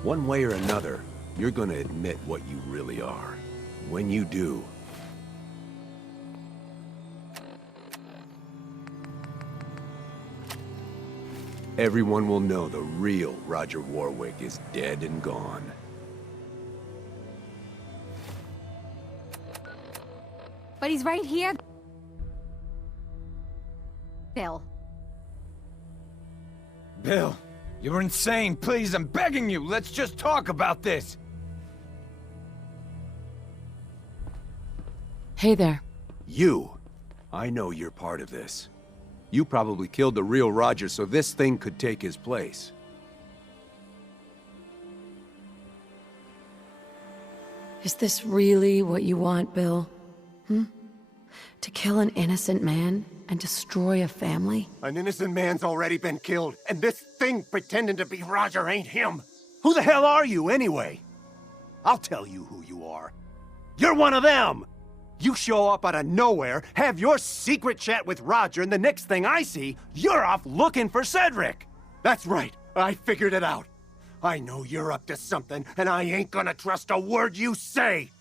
One way or another, you're gonna admit what you really are. When you do, everyone will know the real Roger Warwick is dead and gone. But he's right here. Bill. Bill, you're insane. Please, I'm begging you. Let's just talk about this. Hey there. You. I know you're part of this. You probably killed the real Roger so this thing could take his place. Is this really what you want, Bill? To kill an innocent man and destroy a family? An innocent man's already been killed, and this thing pretending to be Roger ain't him. Who the hell are you, anyway? I'll tell you who you are. You're one of them! You show up out of nowhere, have your secret chat with Roger, and the next thing I see, you're off looking for Cedric! That's right, I figured it out. I know you're up to something, and I ain't gonna trust a word you say!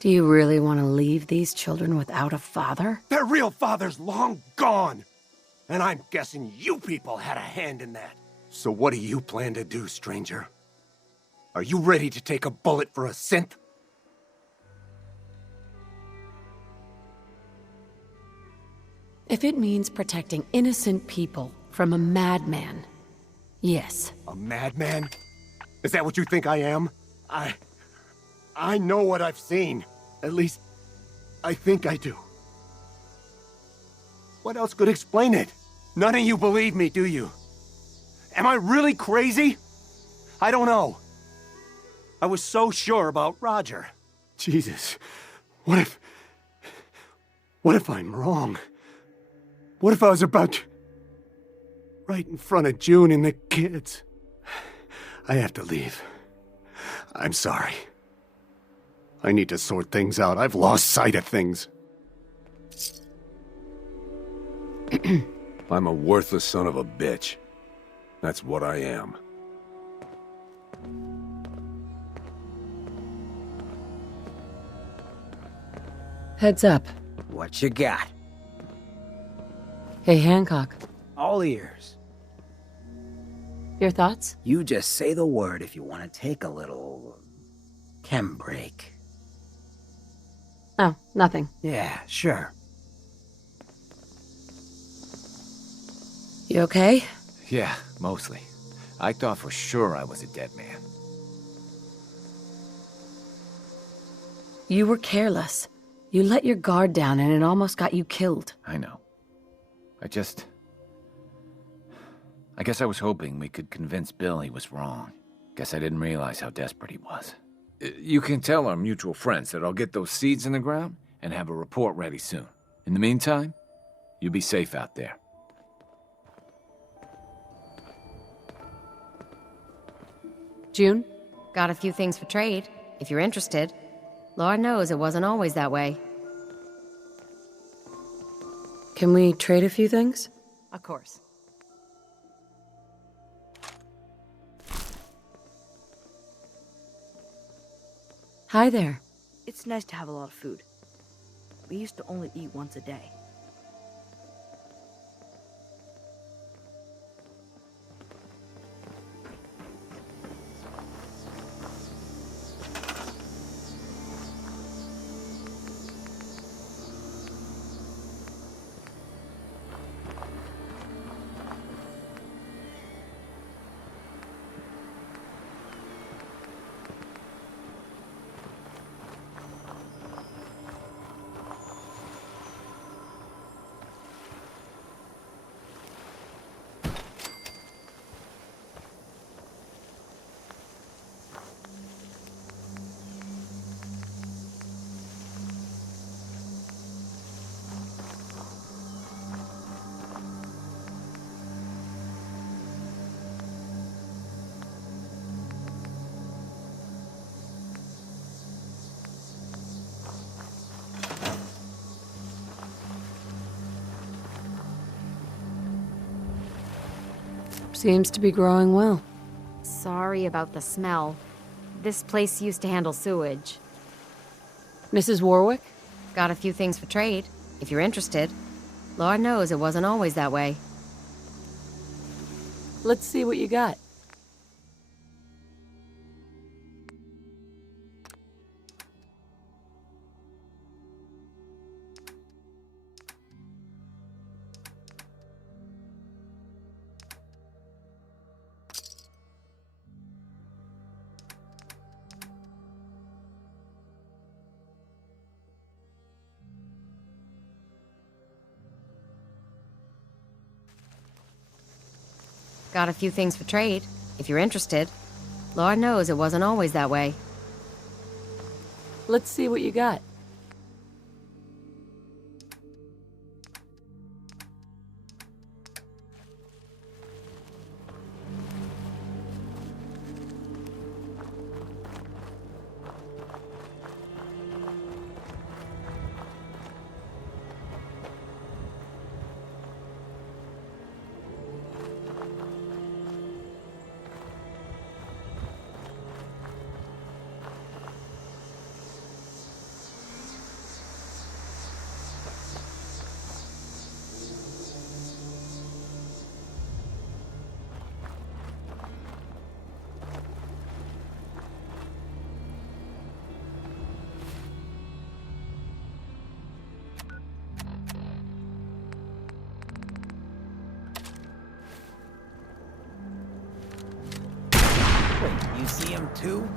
Do you really want to leave these children without a father? Their real father's long gone! And I'm guessing you people had a hand in that. So what do you plan to do, stranger? Are you ready to take a bullet for a synth? If it means protecting innocent people from a madman, yes. A madman? Is that what you think I am? I know what I've seen. At least, I think I do. What else could explain it? None of you believe me, do you? Am I really crazy? I don't know. I was so sure about Roger. Jesus, what if I'm wrong? What if I was about to... right in front of June and the kids? I have to leave. I'm sorry. I need to sort things out. I've lost sight of things. I'm a worthless son of a bitch. That's what I am. Heads up. What you got? Hey, Hancock. All ears. Your thoughts? You just say the word if you want to take a little... chem break. Oh, nothing. Yeah, sure. You okay? Yeah, mostly. I thought for sure I was a dead man. You were careless. You let your guard down and it almost got you killed. I know. I guess I was hoping we could convince Bill he was wrong. Guess I didn't realize how desperate he was. You can tell our mutual friends that I'll get those seeds in the ground and have a report ready soon. In the meantime, you be safe out there. June? Got a few things for trade, if you're interested. Lord knows it wasn't always that way. Can we trade a few things? Of course. Hi there. It's nice to have a lot of food. We used to only eat once a day. Seems to be growing well. Sorry about the smell. This place used to handle sewage. Mrs. Warwick? Got a few things for trade, if you're interested. Lord knows it wasn't always that way. Let's see what you got. Got a few things for trade, if you're interested. Lord knows it wasn't always that way. Let's see what you got. Wait, you see him too?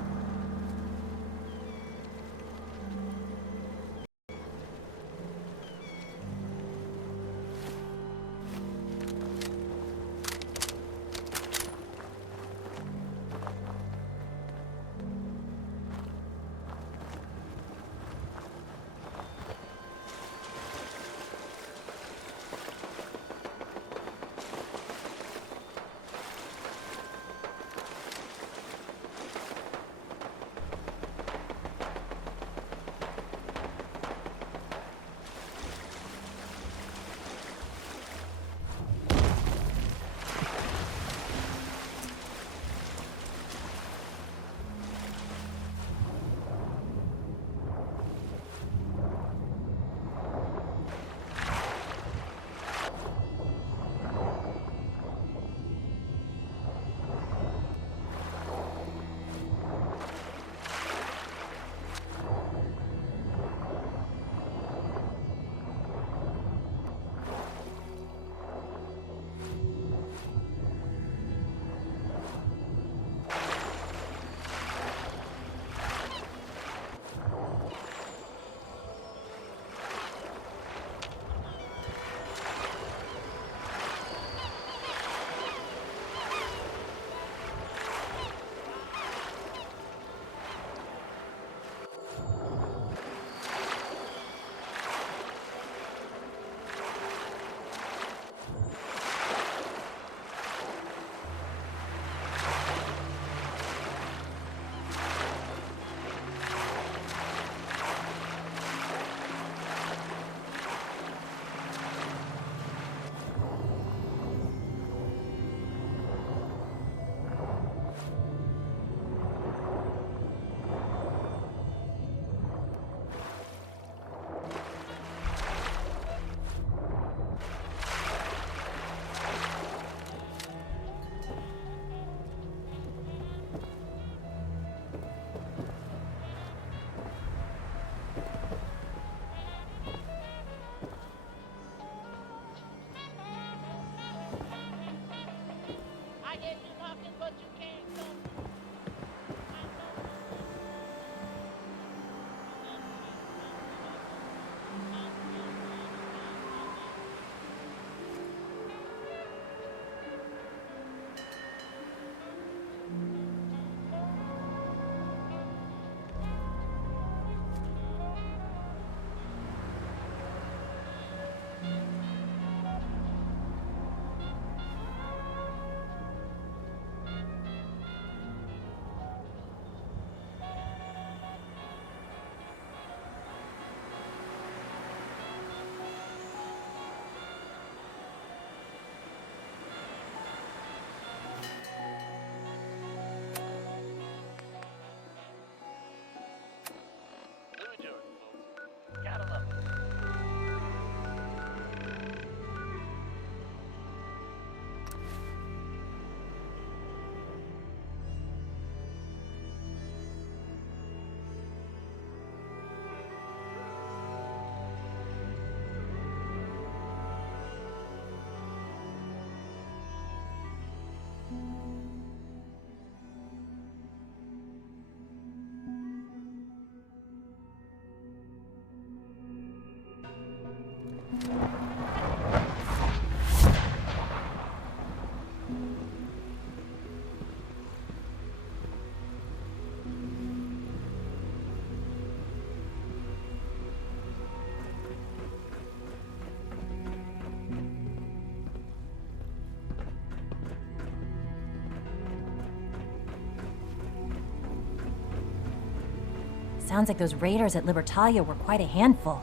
Sounds like those raiders at Libertalia were quite a handful.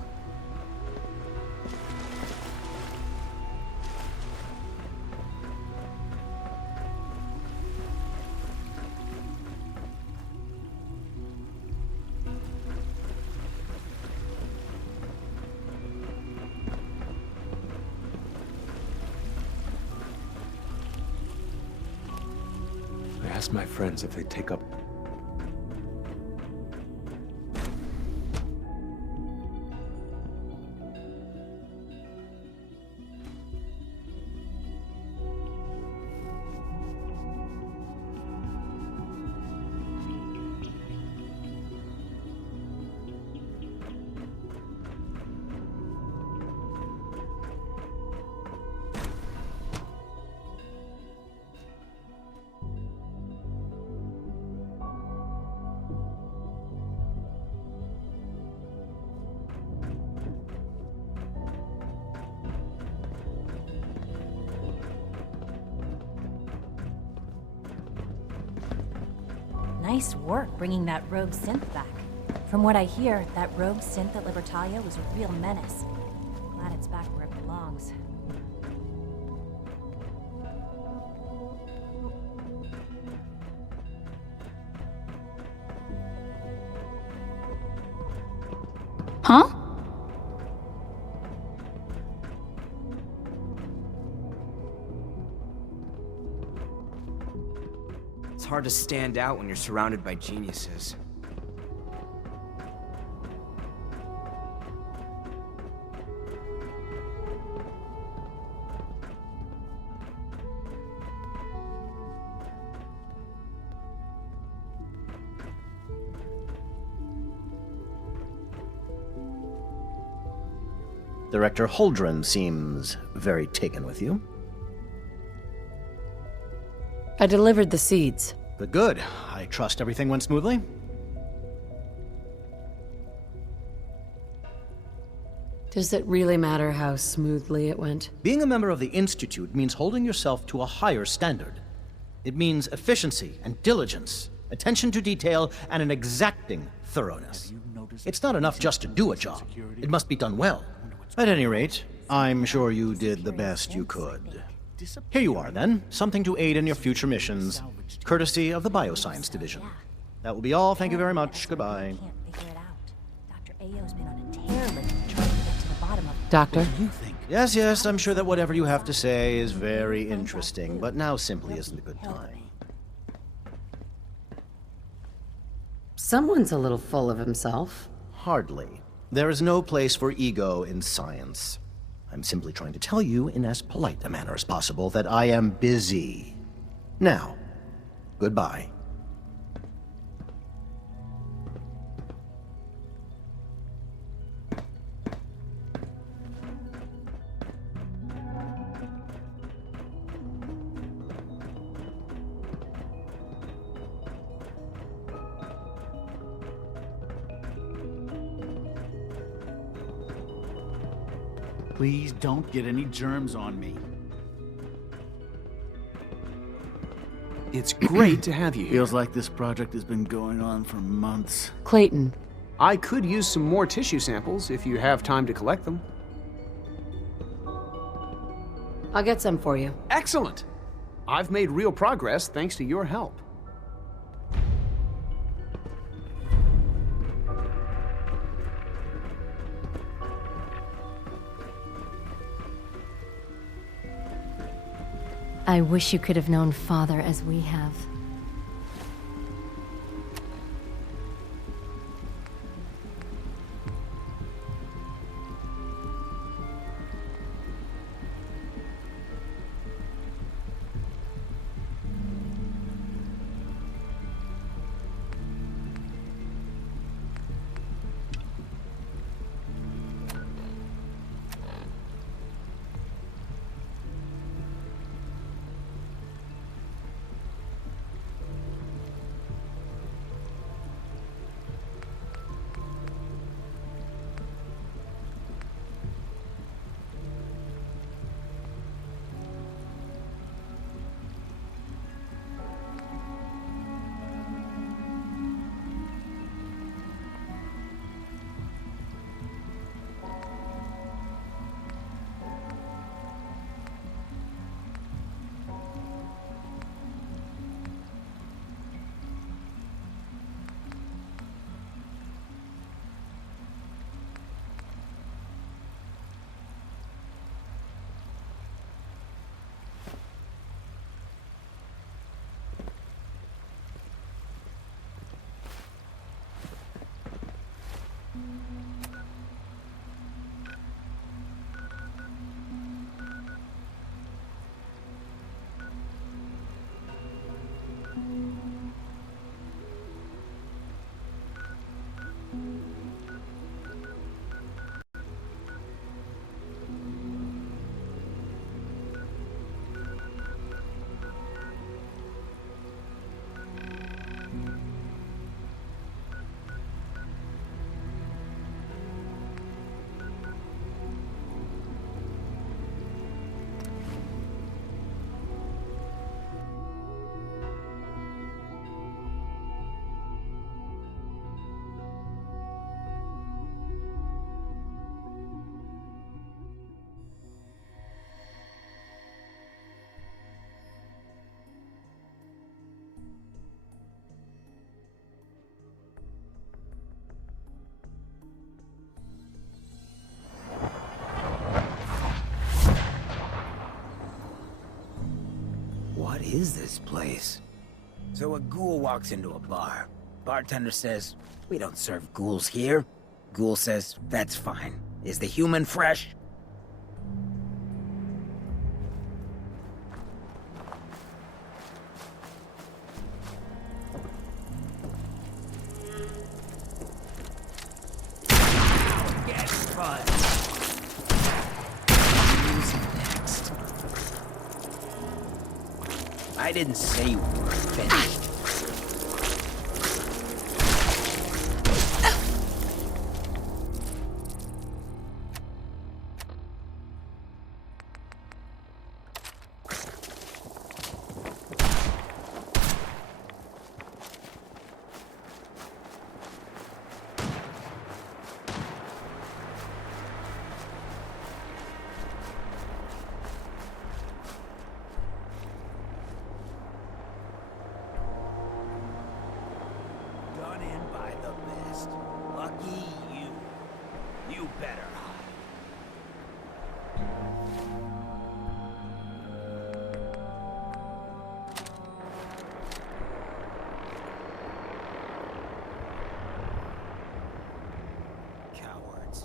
I asked my friends if they'd take up... Nice work bringing that rogue synth back. From what I hear, that rogue synth at Libertalia was a real menace. Glad it's back where it belongs. Huh? It's hard to stand out when you're surrounded by geniuses. Director Holdren seems very taken with you. I delivered the seeds. But good. I trust everything went smoothly. Does it really matter how smoothly it went? Being a member of the Institute means holding yourself to a higher standard. It means efficiency and diligence, attention to detail, and an exacting thoroughness. It's not enough just to do a job. It must be done well. At any rate, I'm sure you did the best you could. Here you are, then. Something to aid in your future missions, courtesy of the Bioscience Division. That will be all. Thank you very much. Goodbye. Dr. Ayo's been on a tear lately trying to get to the bottom of it. Doctor? Yes, yes, I'm sure that whatever you have to say is very interesting, but now simply isn't a good time. Someone's a little full of himself. Hardly. There is no place for ego in science. I'm simply trying to tell you in as polite a manner as possible that I am busy. Now, goodbye. Please don't get any germs on me. It's great to have you here. Feels like this project has been going on for months. Clayton. I could use some more tissue samples if you have time to collect them. I'll get some for you. Excellent! I've made real progress thanks to your help. I wish you could have known Father as we have. What is this place? So a ghoul walks into a bar. Bartender says, "We don't serve ghouls here." Ghoul says, "That's fine. Is the human fresh?" Get fun. Who's next? I didn't say we were finished. Done in by the best. Lucky you. You better hide. Cowards.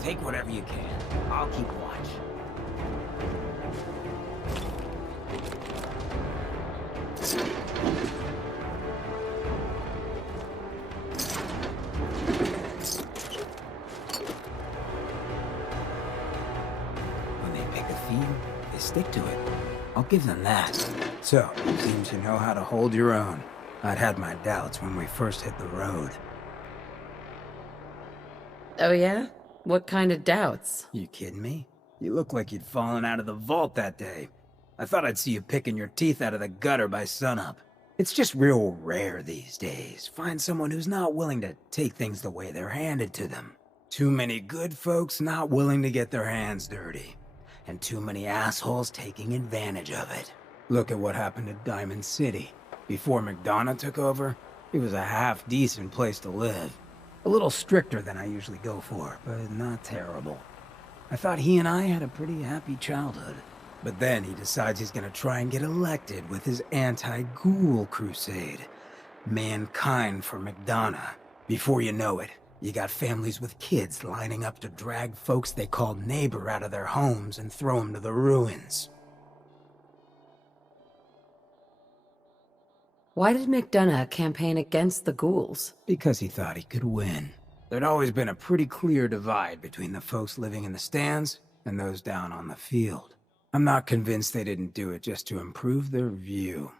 Take whatever you can. I'll keep watch. When they pick a theme, they stick to it. I'll give them that. So, seems you know how to hold your own. I'd had my doubts when we first hit the road. Oh yeah? What kind of doubts? You kidding me? You look like you'd fallen out of the vault that day. I thought I'd see you picking your teeth out of the gutter by sunup. It's just real rare these days. Find someone who's not willing to take things the way they're handed to them. Too many good folks not willing to get their hands dirty. And too many assholes taking advantage of it. Look at what happened to Diamond City. Before McDonough took over, it was a half-decent place to live. A little stricter than I usually go for, but not terrible. I thought he and I had a pretty happy childhood. But then he decides he's gonna try and get elected with his anti-ghoul crusade. Mankind for McDonough. Before you know it, you got families with kids lining up to drag folks they called neighbor out of their homes and throw them to the ruins. Why did McDonough campaign against the ghouls? Because he thought he could win. There'd always been a pretty clear divide between the folks living in the stands and those down on the field. I'm not convinced they didn't do it just to improve their view.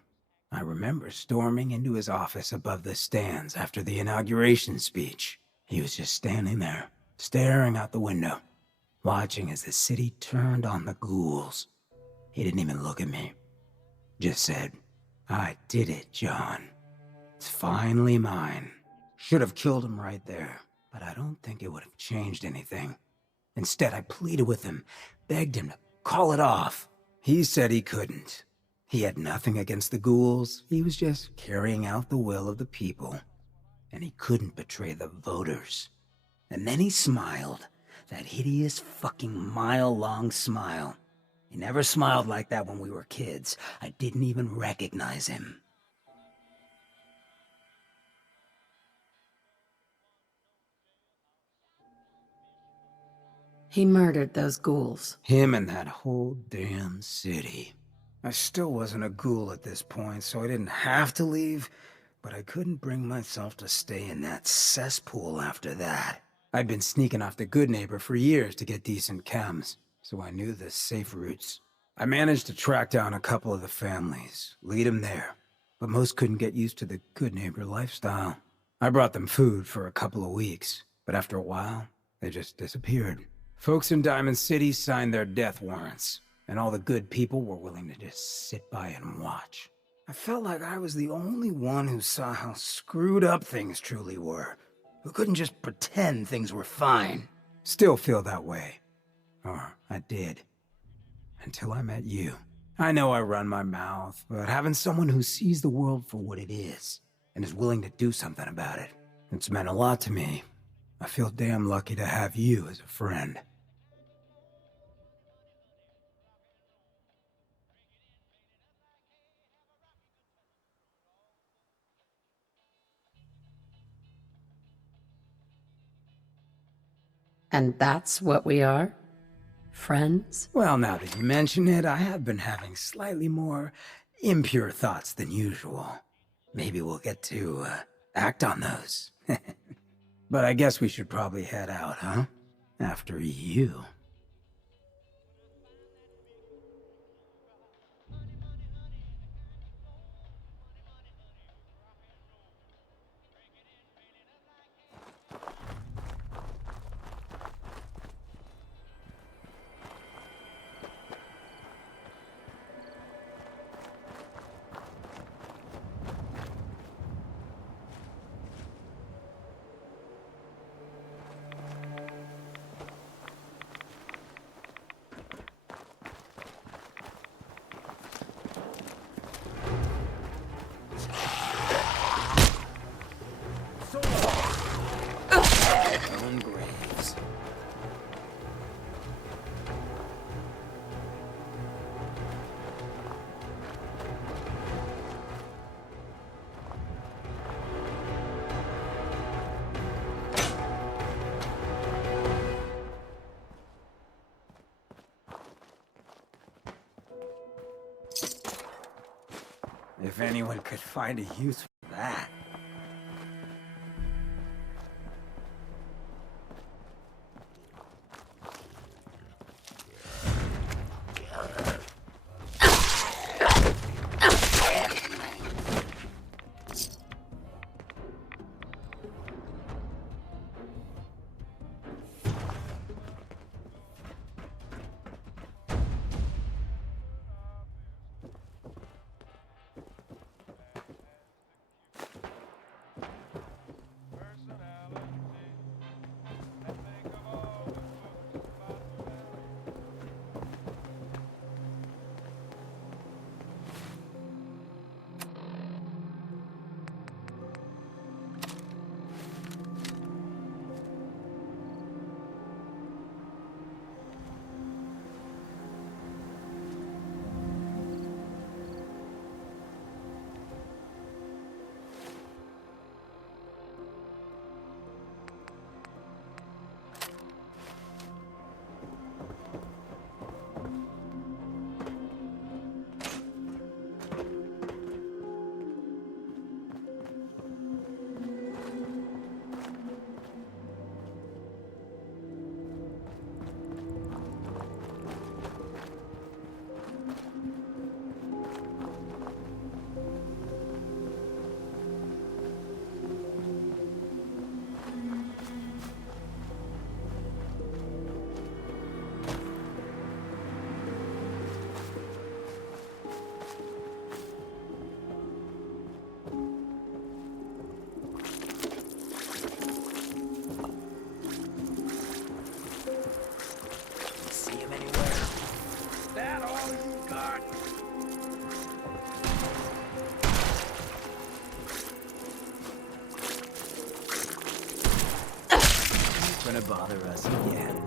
I remember storming into his office above the stands after the inauguration speech. He was just standing there, staring out the window, watching as the city turned on the ghouls. He didn't even look at me. Just said, "I did it, John. It's finally mine." Should have killed him right there, but I don't think it would have changed anything. Instead, I pleaded with him, begged him to call it off. He said he couldn't. He had nothing against the ghouls. He was just carrying out the will of the people. And he couldn't betray the voters. And then he smiled. That hideous fucking mile-long smile. He never smiled like that when we were kids. I didn't even recognize him. He murdered those ghouls. Him and that whole damn city. I still wasn't a ghoul at this point, so I didn't have to leave, but I couldn't bring myself to stay in that cesspool after that. I'd been sneaking off the Good Neighbor for years to get decent chems, so I knew the safe routes. I managed to track down a couple of the families, lead them there, but most couldn't get used to the Good Neighbor lifestyle. I brought them food for a couple of weeks, but after a while, they just disappeared. Folks in Diamond City signed their death warrants, and all the good people were willing to just sit by and watch. I felt like I was the only one who saw how screwed up things truly were, who couldn't just pretend things were fine. Still feel that way. Or I did. Until I met you. I know I run my mouth, but having someone who sees the world for what it is, and is willing to do something about it, it's meant a lot to me. I feel damn lucky to have you as a friend. And that's what we are? Friends? Well, now that you mention it, I have been having slightly more impure thoughts than usual. Maybe we'll get to act on those. But I guess we should probably head out, huh? After you. Graves. If anyone could find a use for that. Gonna bother us again.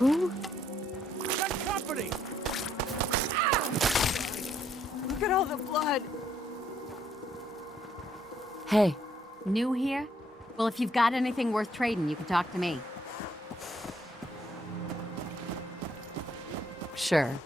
Who? Got company! Look at all the blood. Hey. New here? Well, if you've got anything worth trading, you can talk to me. Sure.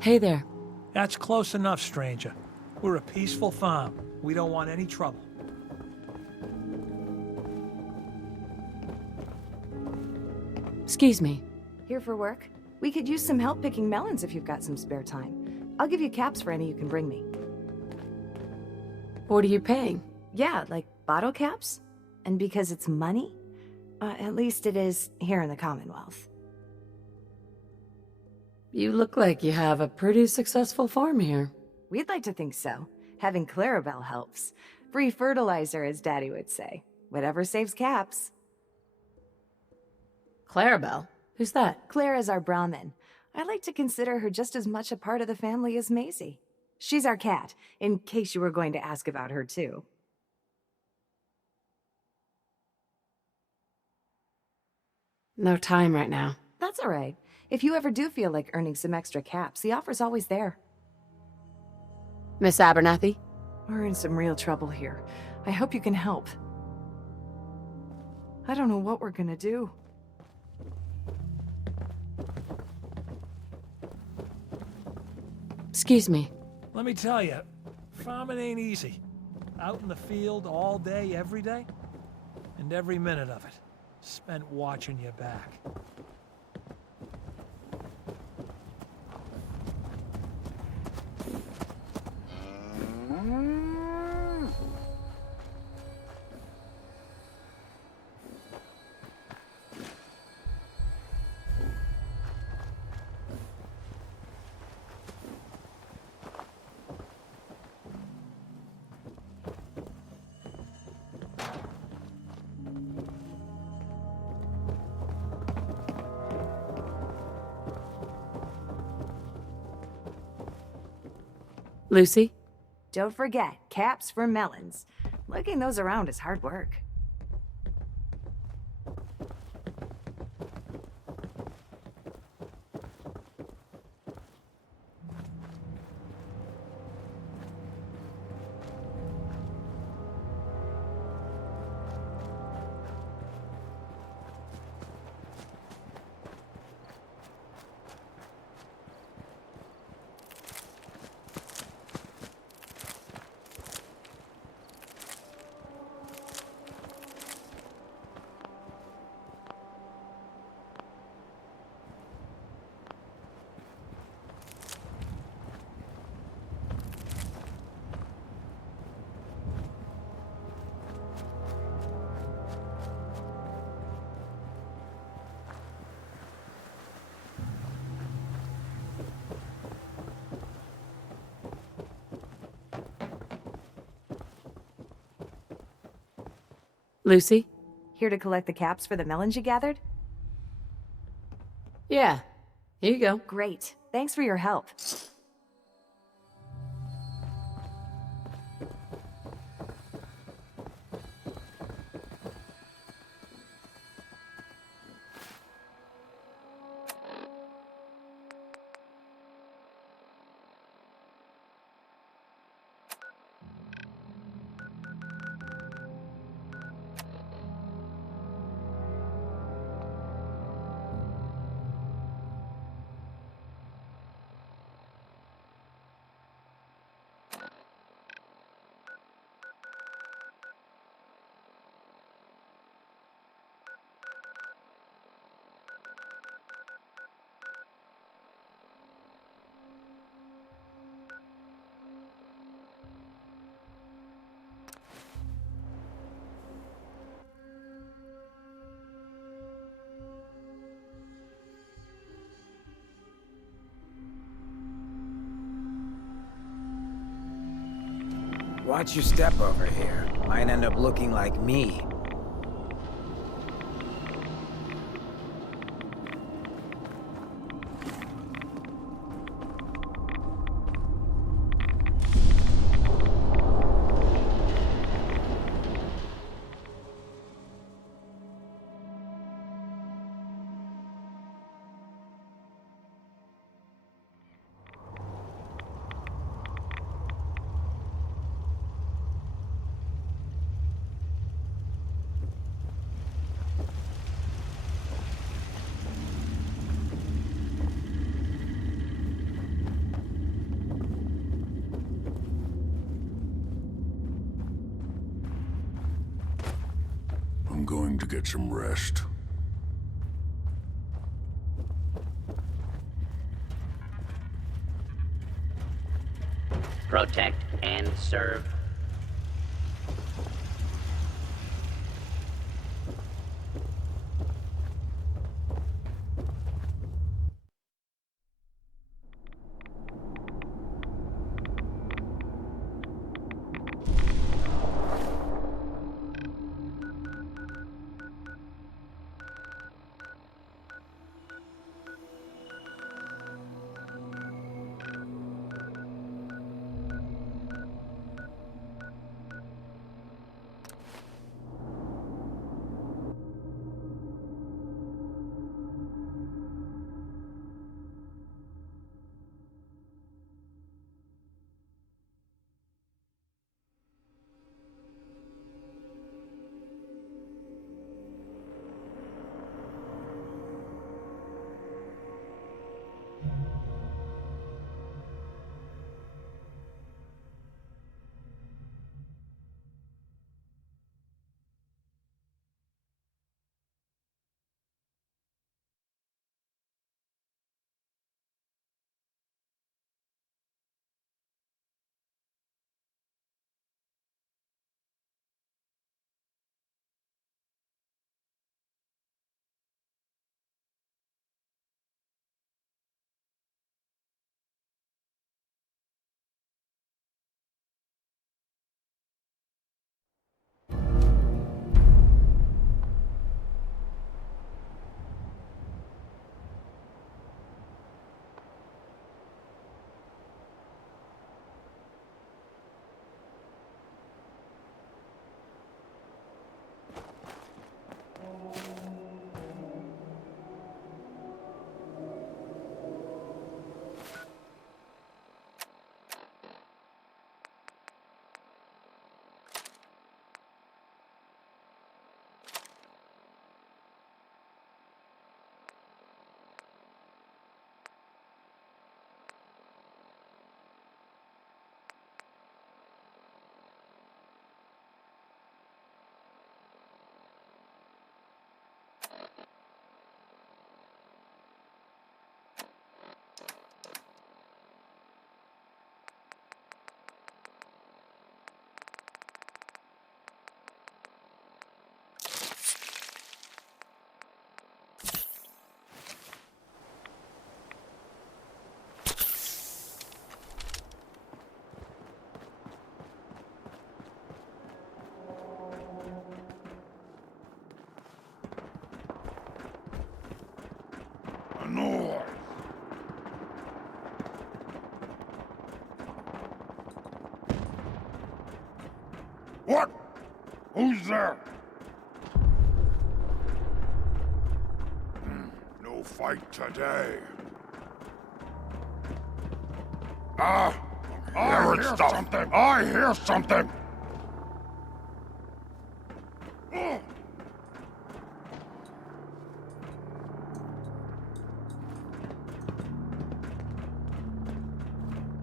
Hey there. That's close enough, stranger. We're a peaceful farm. We don't want any trouble. Excuse me. Here for work? We could use some help picking melons if you've got some spare time. I'll give you caps for any you can bring me. What are you paying? Yeah, like bottle caps? And because it's money? At least it is here in the Commonwealth. You look like you have a pretty successful farm here. We'd like to think so. Having Clarabelle helps. Free fertilizer, as Daddy would say. Whatever saves caps. Clarabelle? Who's that? Claire is our Brahmin. I like to consider her just as much a part of the family as Maisie. She's our cat, in case you were going to ask about her too. No time right now. That's all right. If you ever do feel like earning some extra caps, the offer's always there. Miss Abernathy? We're in some real trouble here. I hope you can help. I don't know what we're gonna do. Excuse me. Let me tell you, farming ain't easy. Out in the field all day, every day, and every minute of it spent watching your back. Lucy? Don't forget, caps for melons. Lugging those around is hard work. Lucy? Here to collect the caps for the melons you gathered? Yeah. Here you go. Great. Thanks for your help. Watch your step over here. Might end up looking like me. I'm going to get some rest. Protect and serve. What? Who's there? No fight today. I hear something. I hear something.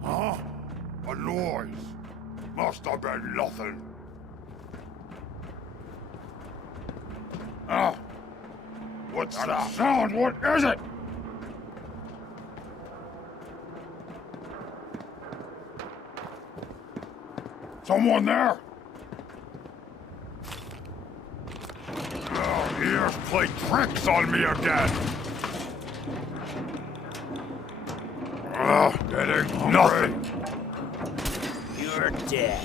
Huh? A noise. Must have been nothing. What's that sound? What is it? Someone there? Ears play tricks on me again. It ain't nothing. You're dead.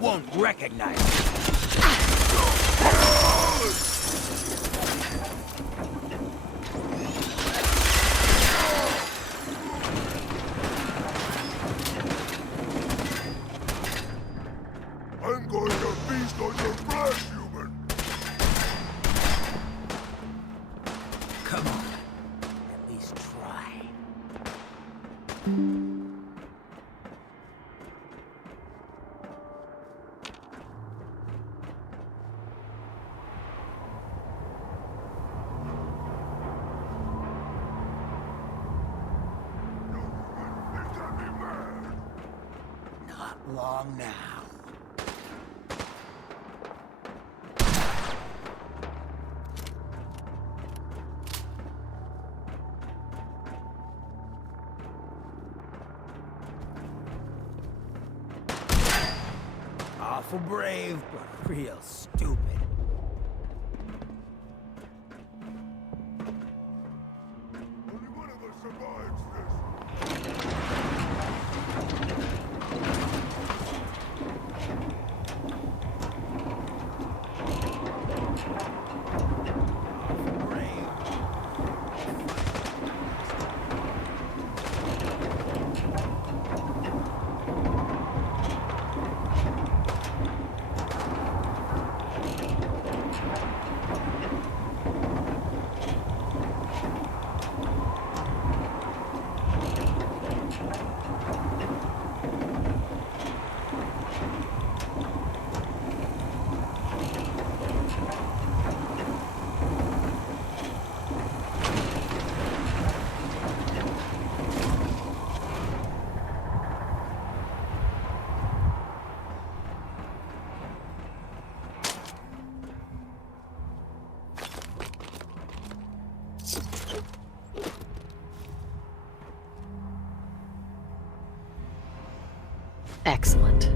Won't recognize you. I'm going to feast on your flesh, human. Come on. At least try. Not long now. Awful brave, but real stupid. Only one of us survives this. Excellent.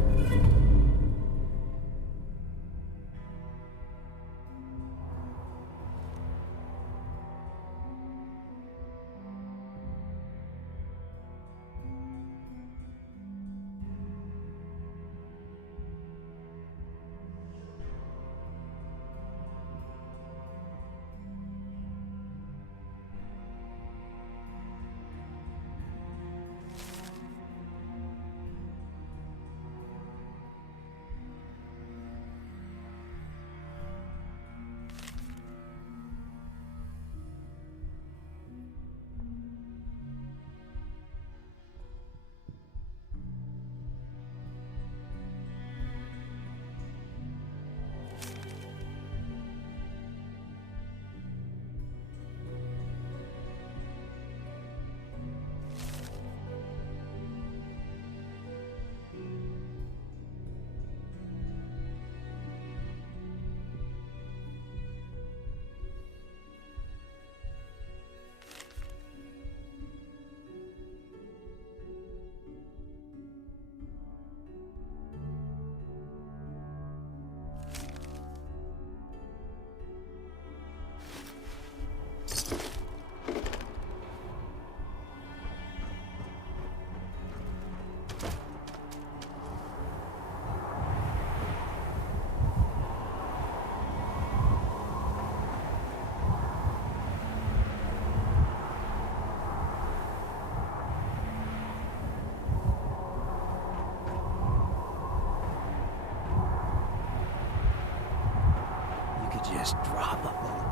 just drop a bullet.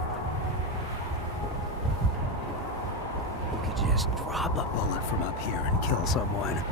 You could just drop a bullet from up here and kill someone.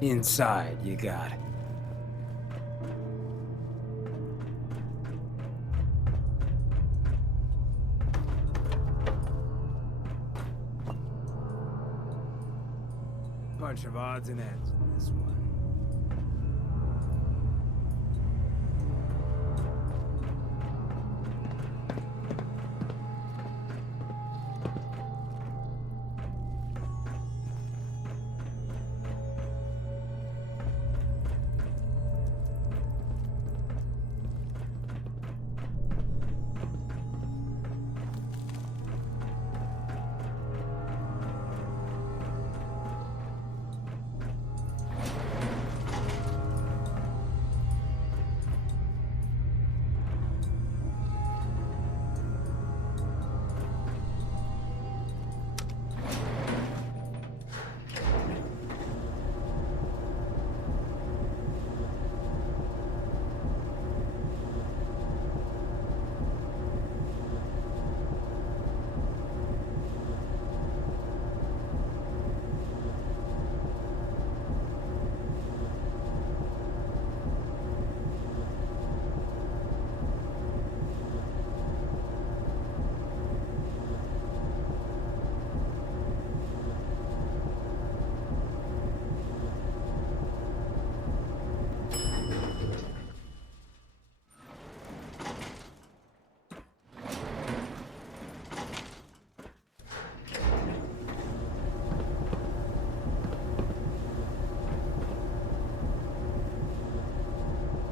Inside, you got. Bunch of odds and ends in this one.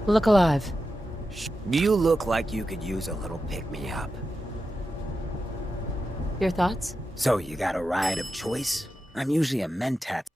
Look alive. You look like you could use a little pick-me-up. Your thoughts? So you got a ride of choice? I'm usually a mentat.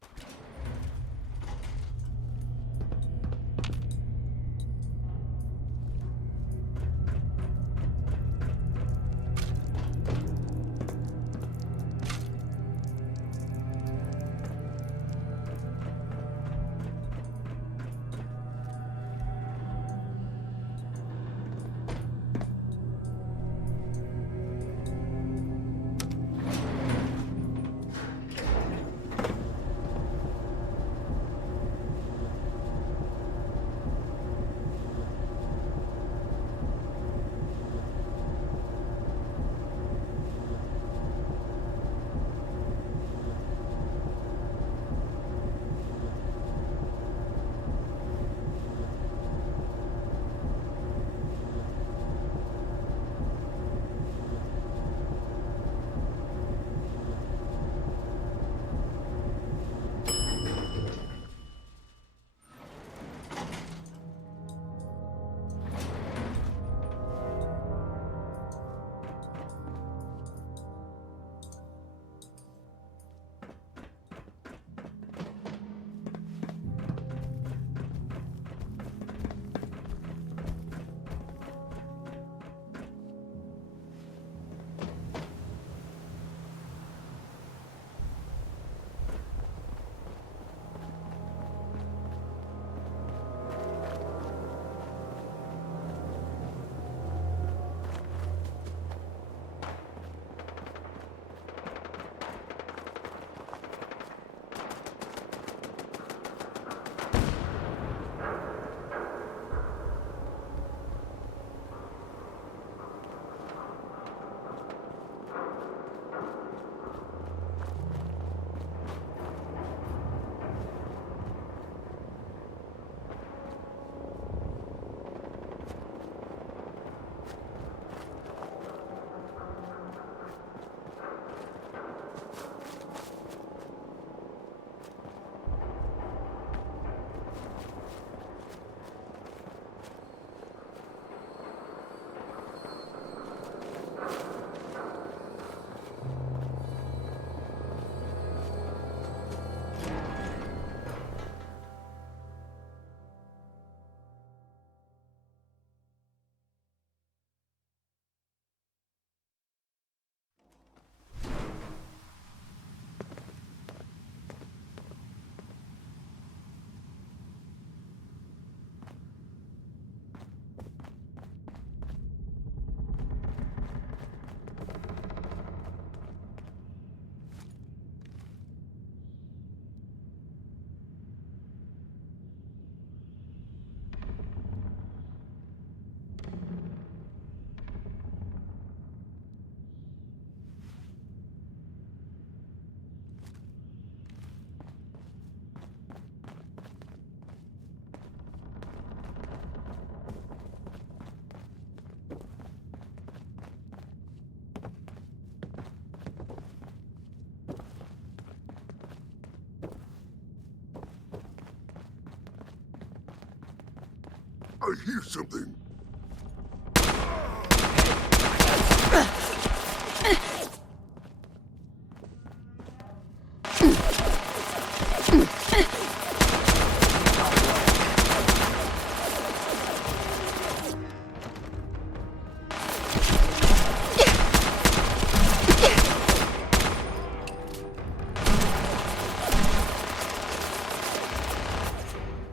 I hear something.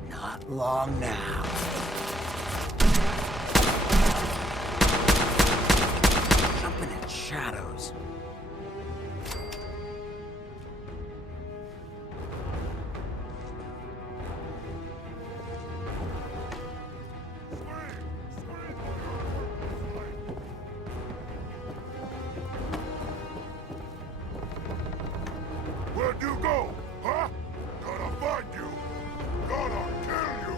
Not long now. Jumping in shadows. Where'd you go? Huh? Gonna find you. Gonna kill you.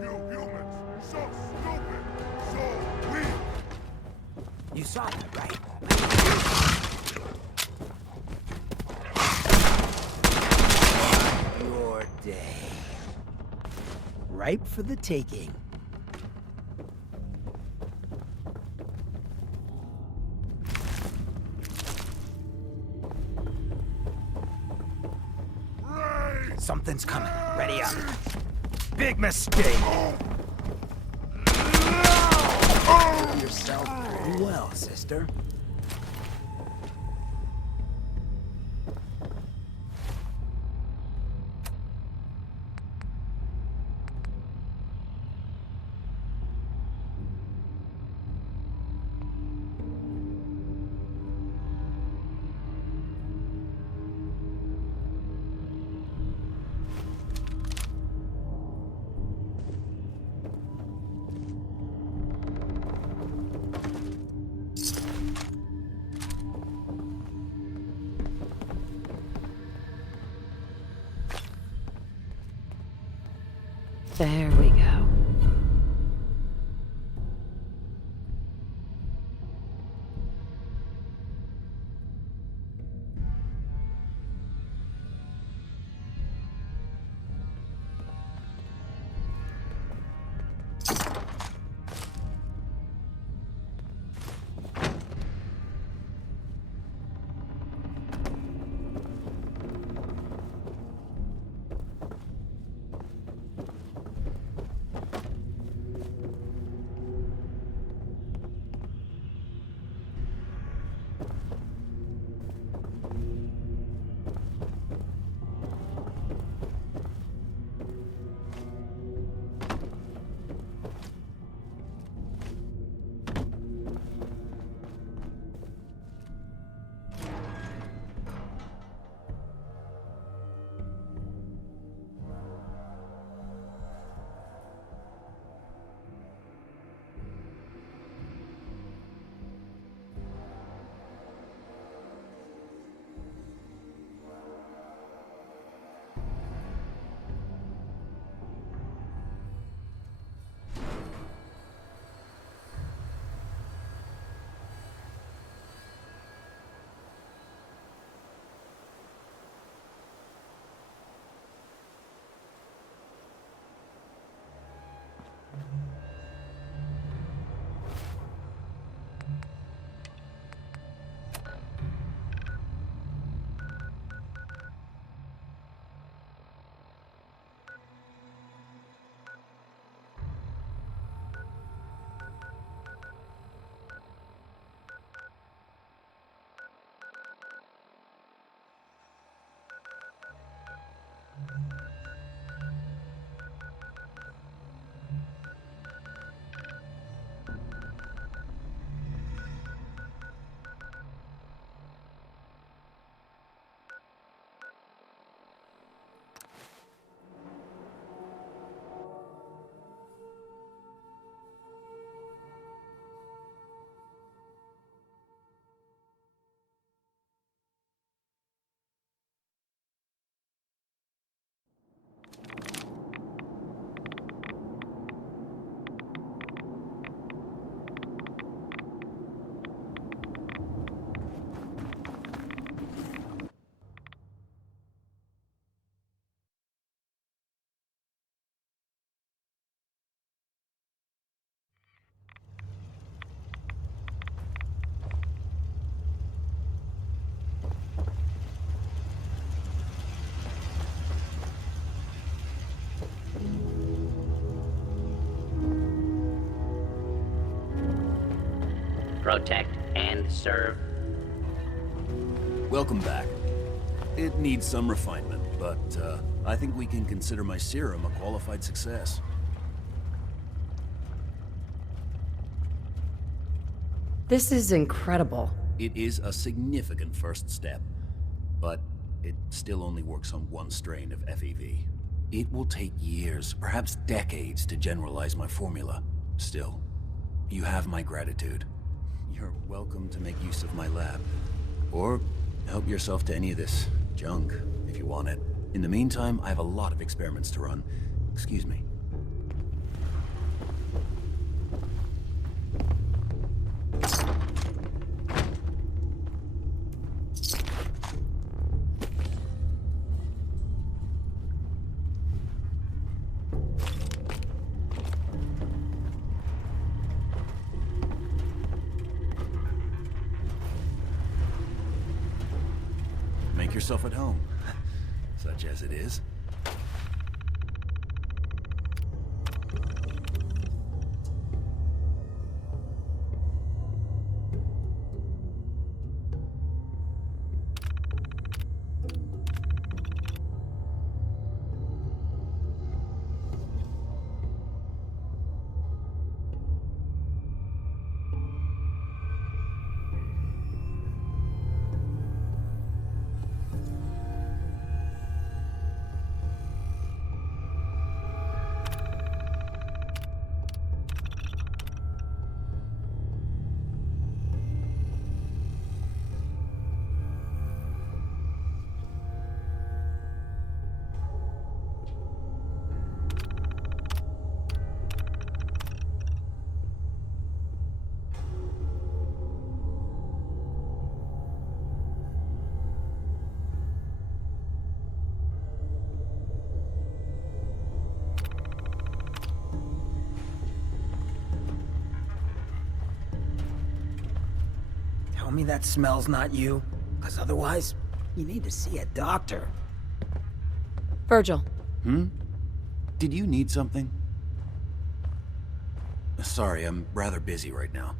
You humans, so stupid, so weak. You saw that, right? Your day. Ripe for the taking. Something's coming. Ready up. Big mistake. Yourself very well, sister. There we go. protect, and serve. Welcome back. It needs some refinement, but I think we can consider my serum a qualified success. This is incredible. It is a significant first step, but it still only works on one strain of FEV. It will take years, perhaps decades, to generalize my formula. Still, you have my gratitude. You're welcome to make use of my lab, or help yourself to any of this junk, if you want it. In the meantime, I have a lot of experiments to run. Excuse me. Make yourself at home, such as it is. Tell me that smell's not you, because otherwise, you need to see a doctor. Virgil. Did you need something? Sorry, I'm rather busy right now.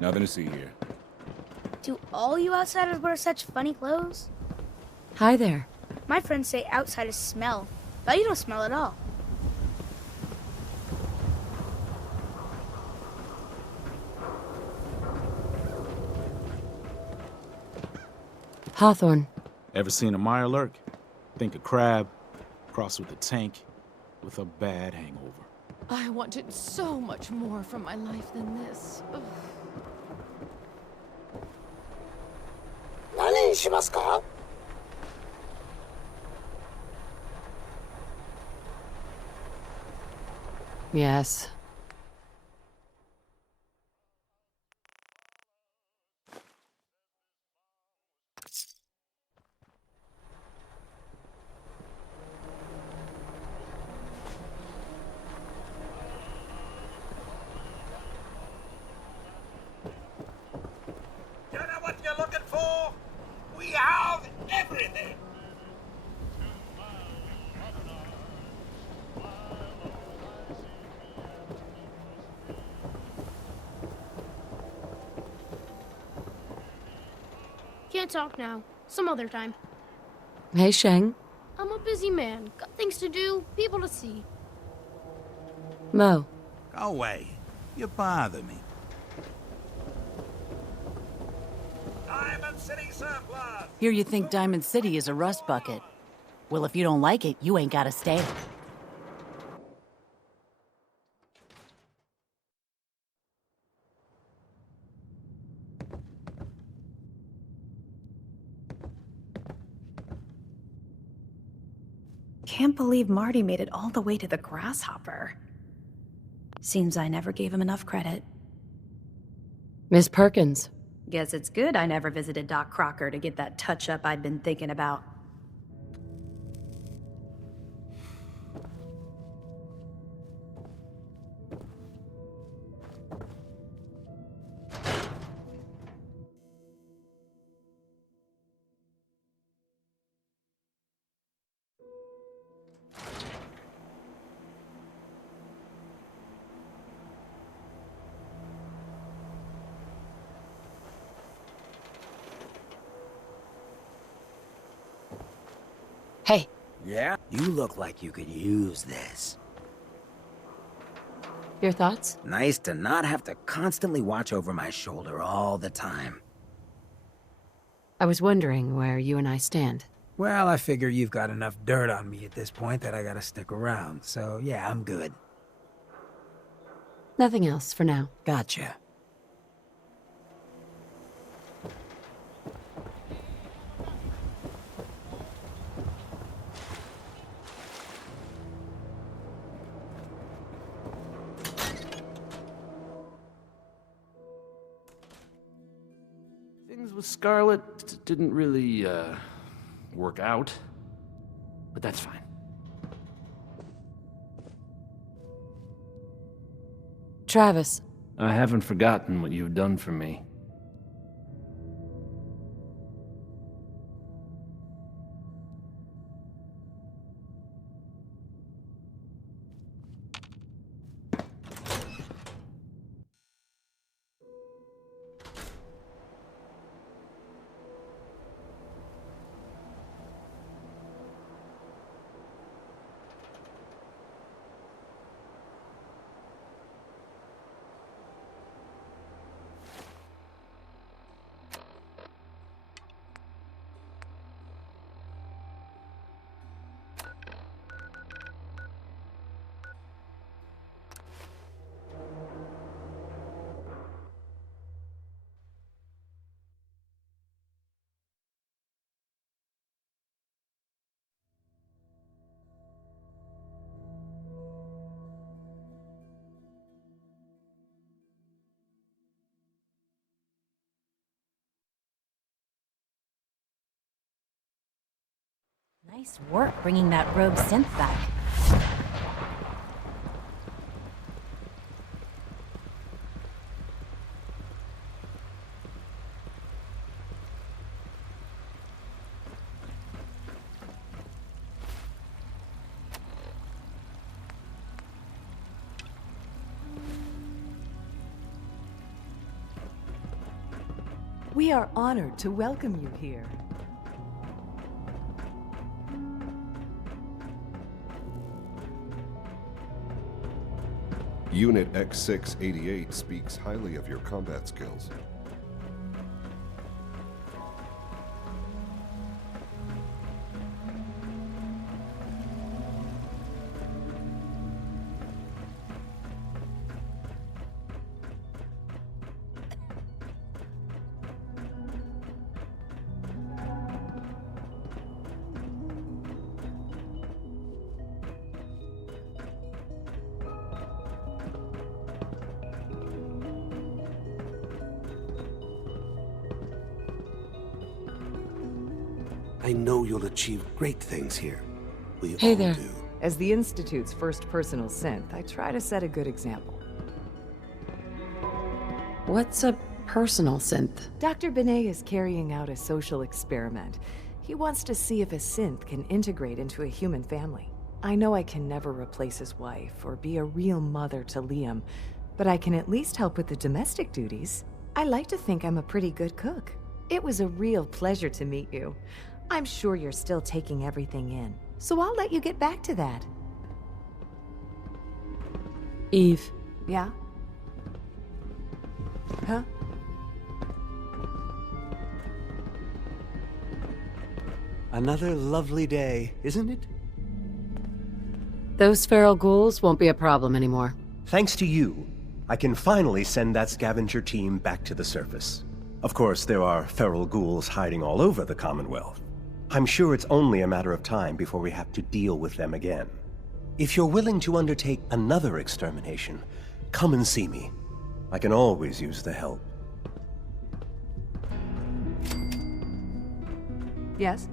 Nothing to see here. Do all you outsiders wear such funny clothes? Hi there. My friends say outsiders smell, but you don't smell at all. Hawthorne. Ever seen a mire lurk? Think a crab, crossed with a tank, with a bad hangover. I wanted so much more from my life than this. Ugh. 何にしますか? Yes. You know what you're looking for? We have everything. Can't talk now. Some other time. Hey, Sheng. I'm a busy man. Got things to do, people to see. Mo. Go away. You bother me. Diamond City surplus. Here you think Diamond City is a rust bucket. Well, if you don't like it, you ain't gotta stay. Can't believe Marty made it all the way to the Grasshopper. Seems I never gave him enough credit. Miss Perkins. Guess it's good I never visited Doc Crocker to get that touch-up I'd been thinking about. Hey. Yeah? You look like you could use this. Your thoughts? Nice to not have to constantly watch over my shoulder all the time. I was wondering where you and I stand. Well, I figure you've got enough dirt on me at this point that I gotta stick around, so yeah, I'm good. Nothing else for now. Gotcha. Things with Scarlet didn't really, work out. But that's fine. Travis. I haven't forgotten what you've done for me. Nice work bringing that rogue synth back. We are honored to welcome you here. Unit X688 speaks highly of your combat skills. I know you'll achieve great things here. We Hey all there. do. As the Institute's first personal synth, I try to set a good example. What's a personal synth? Dr. Benet is carrying out a social experiment. He wants to see if a synth can integrate into a human family. I know I can never replace his wife or be a real mother to Liam, but I can at least help with the domestic duties. I like to think I'm a pretty good cook. It was a real pleasure to meet you. I'm sure you're still taking everything in, so I'll let you get back to that. Eve. Yeah? Huh? Another lovely day, isn't it? Those feral ghouls won't be a problem anymore. Thanks to you, I can finally send that scavenger team back to the surface. Of course, there are feral ghouls hiding all over the Commonwealth. I'm sure it's only a matter of time before we have to deal with them again. If you're willing to undertake another extermination, come and see me. I can always use the help. Yes?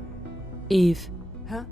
Eve. Huh?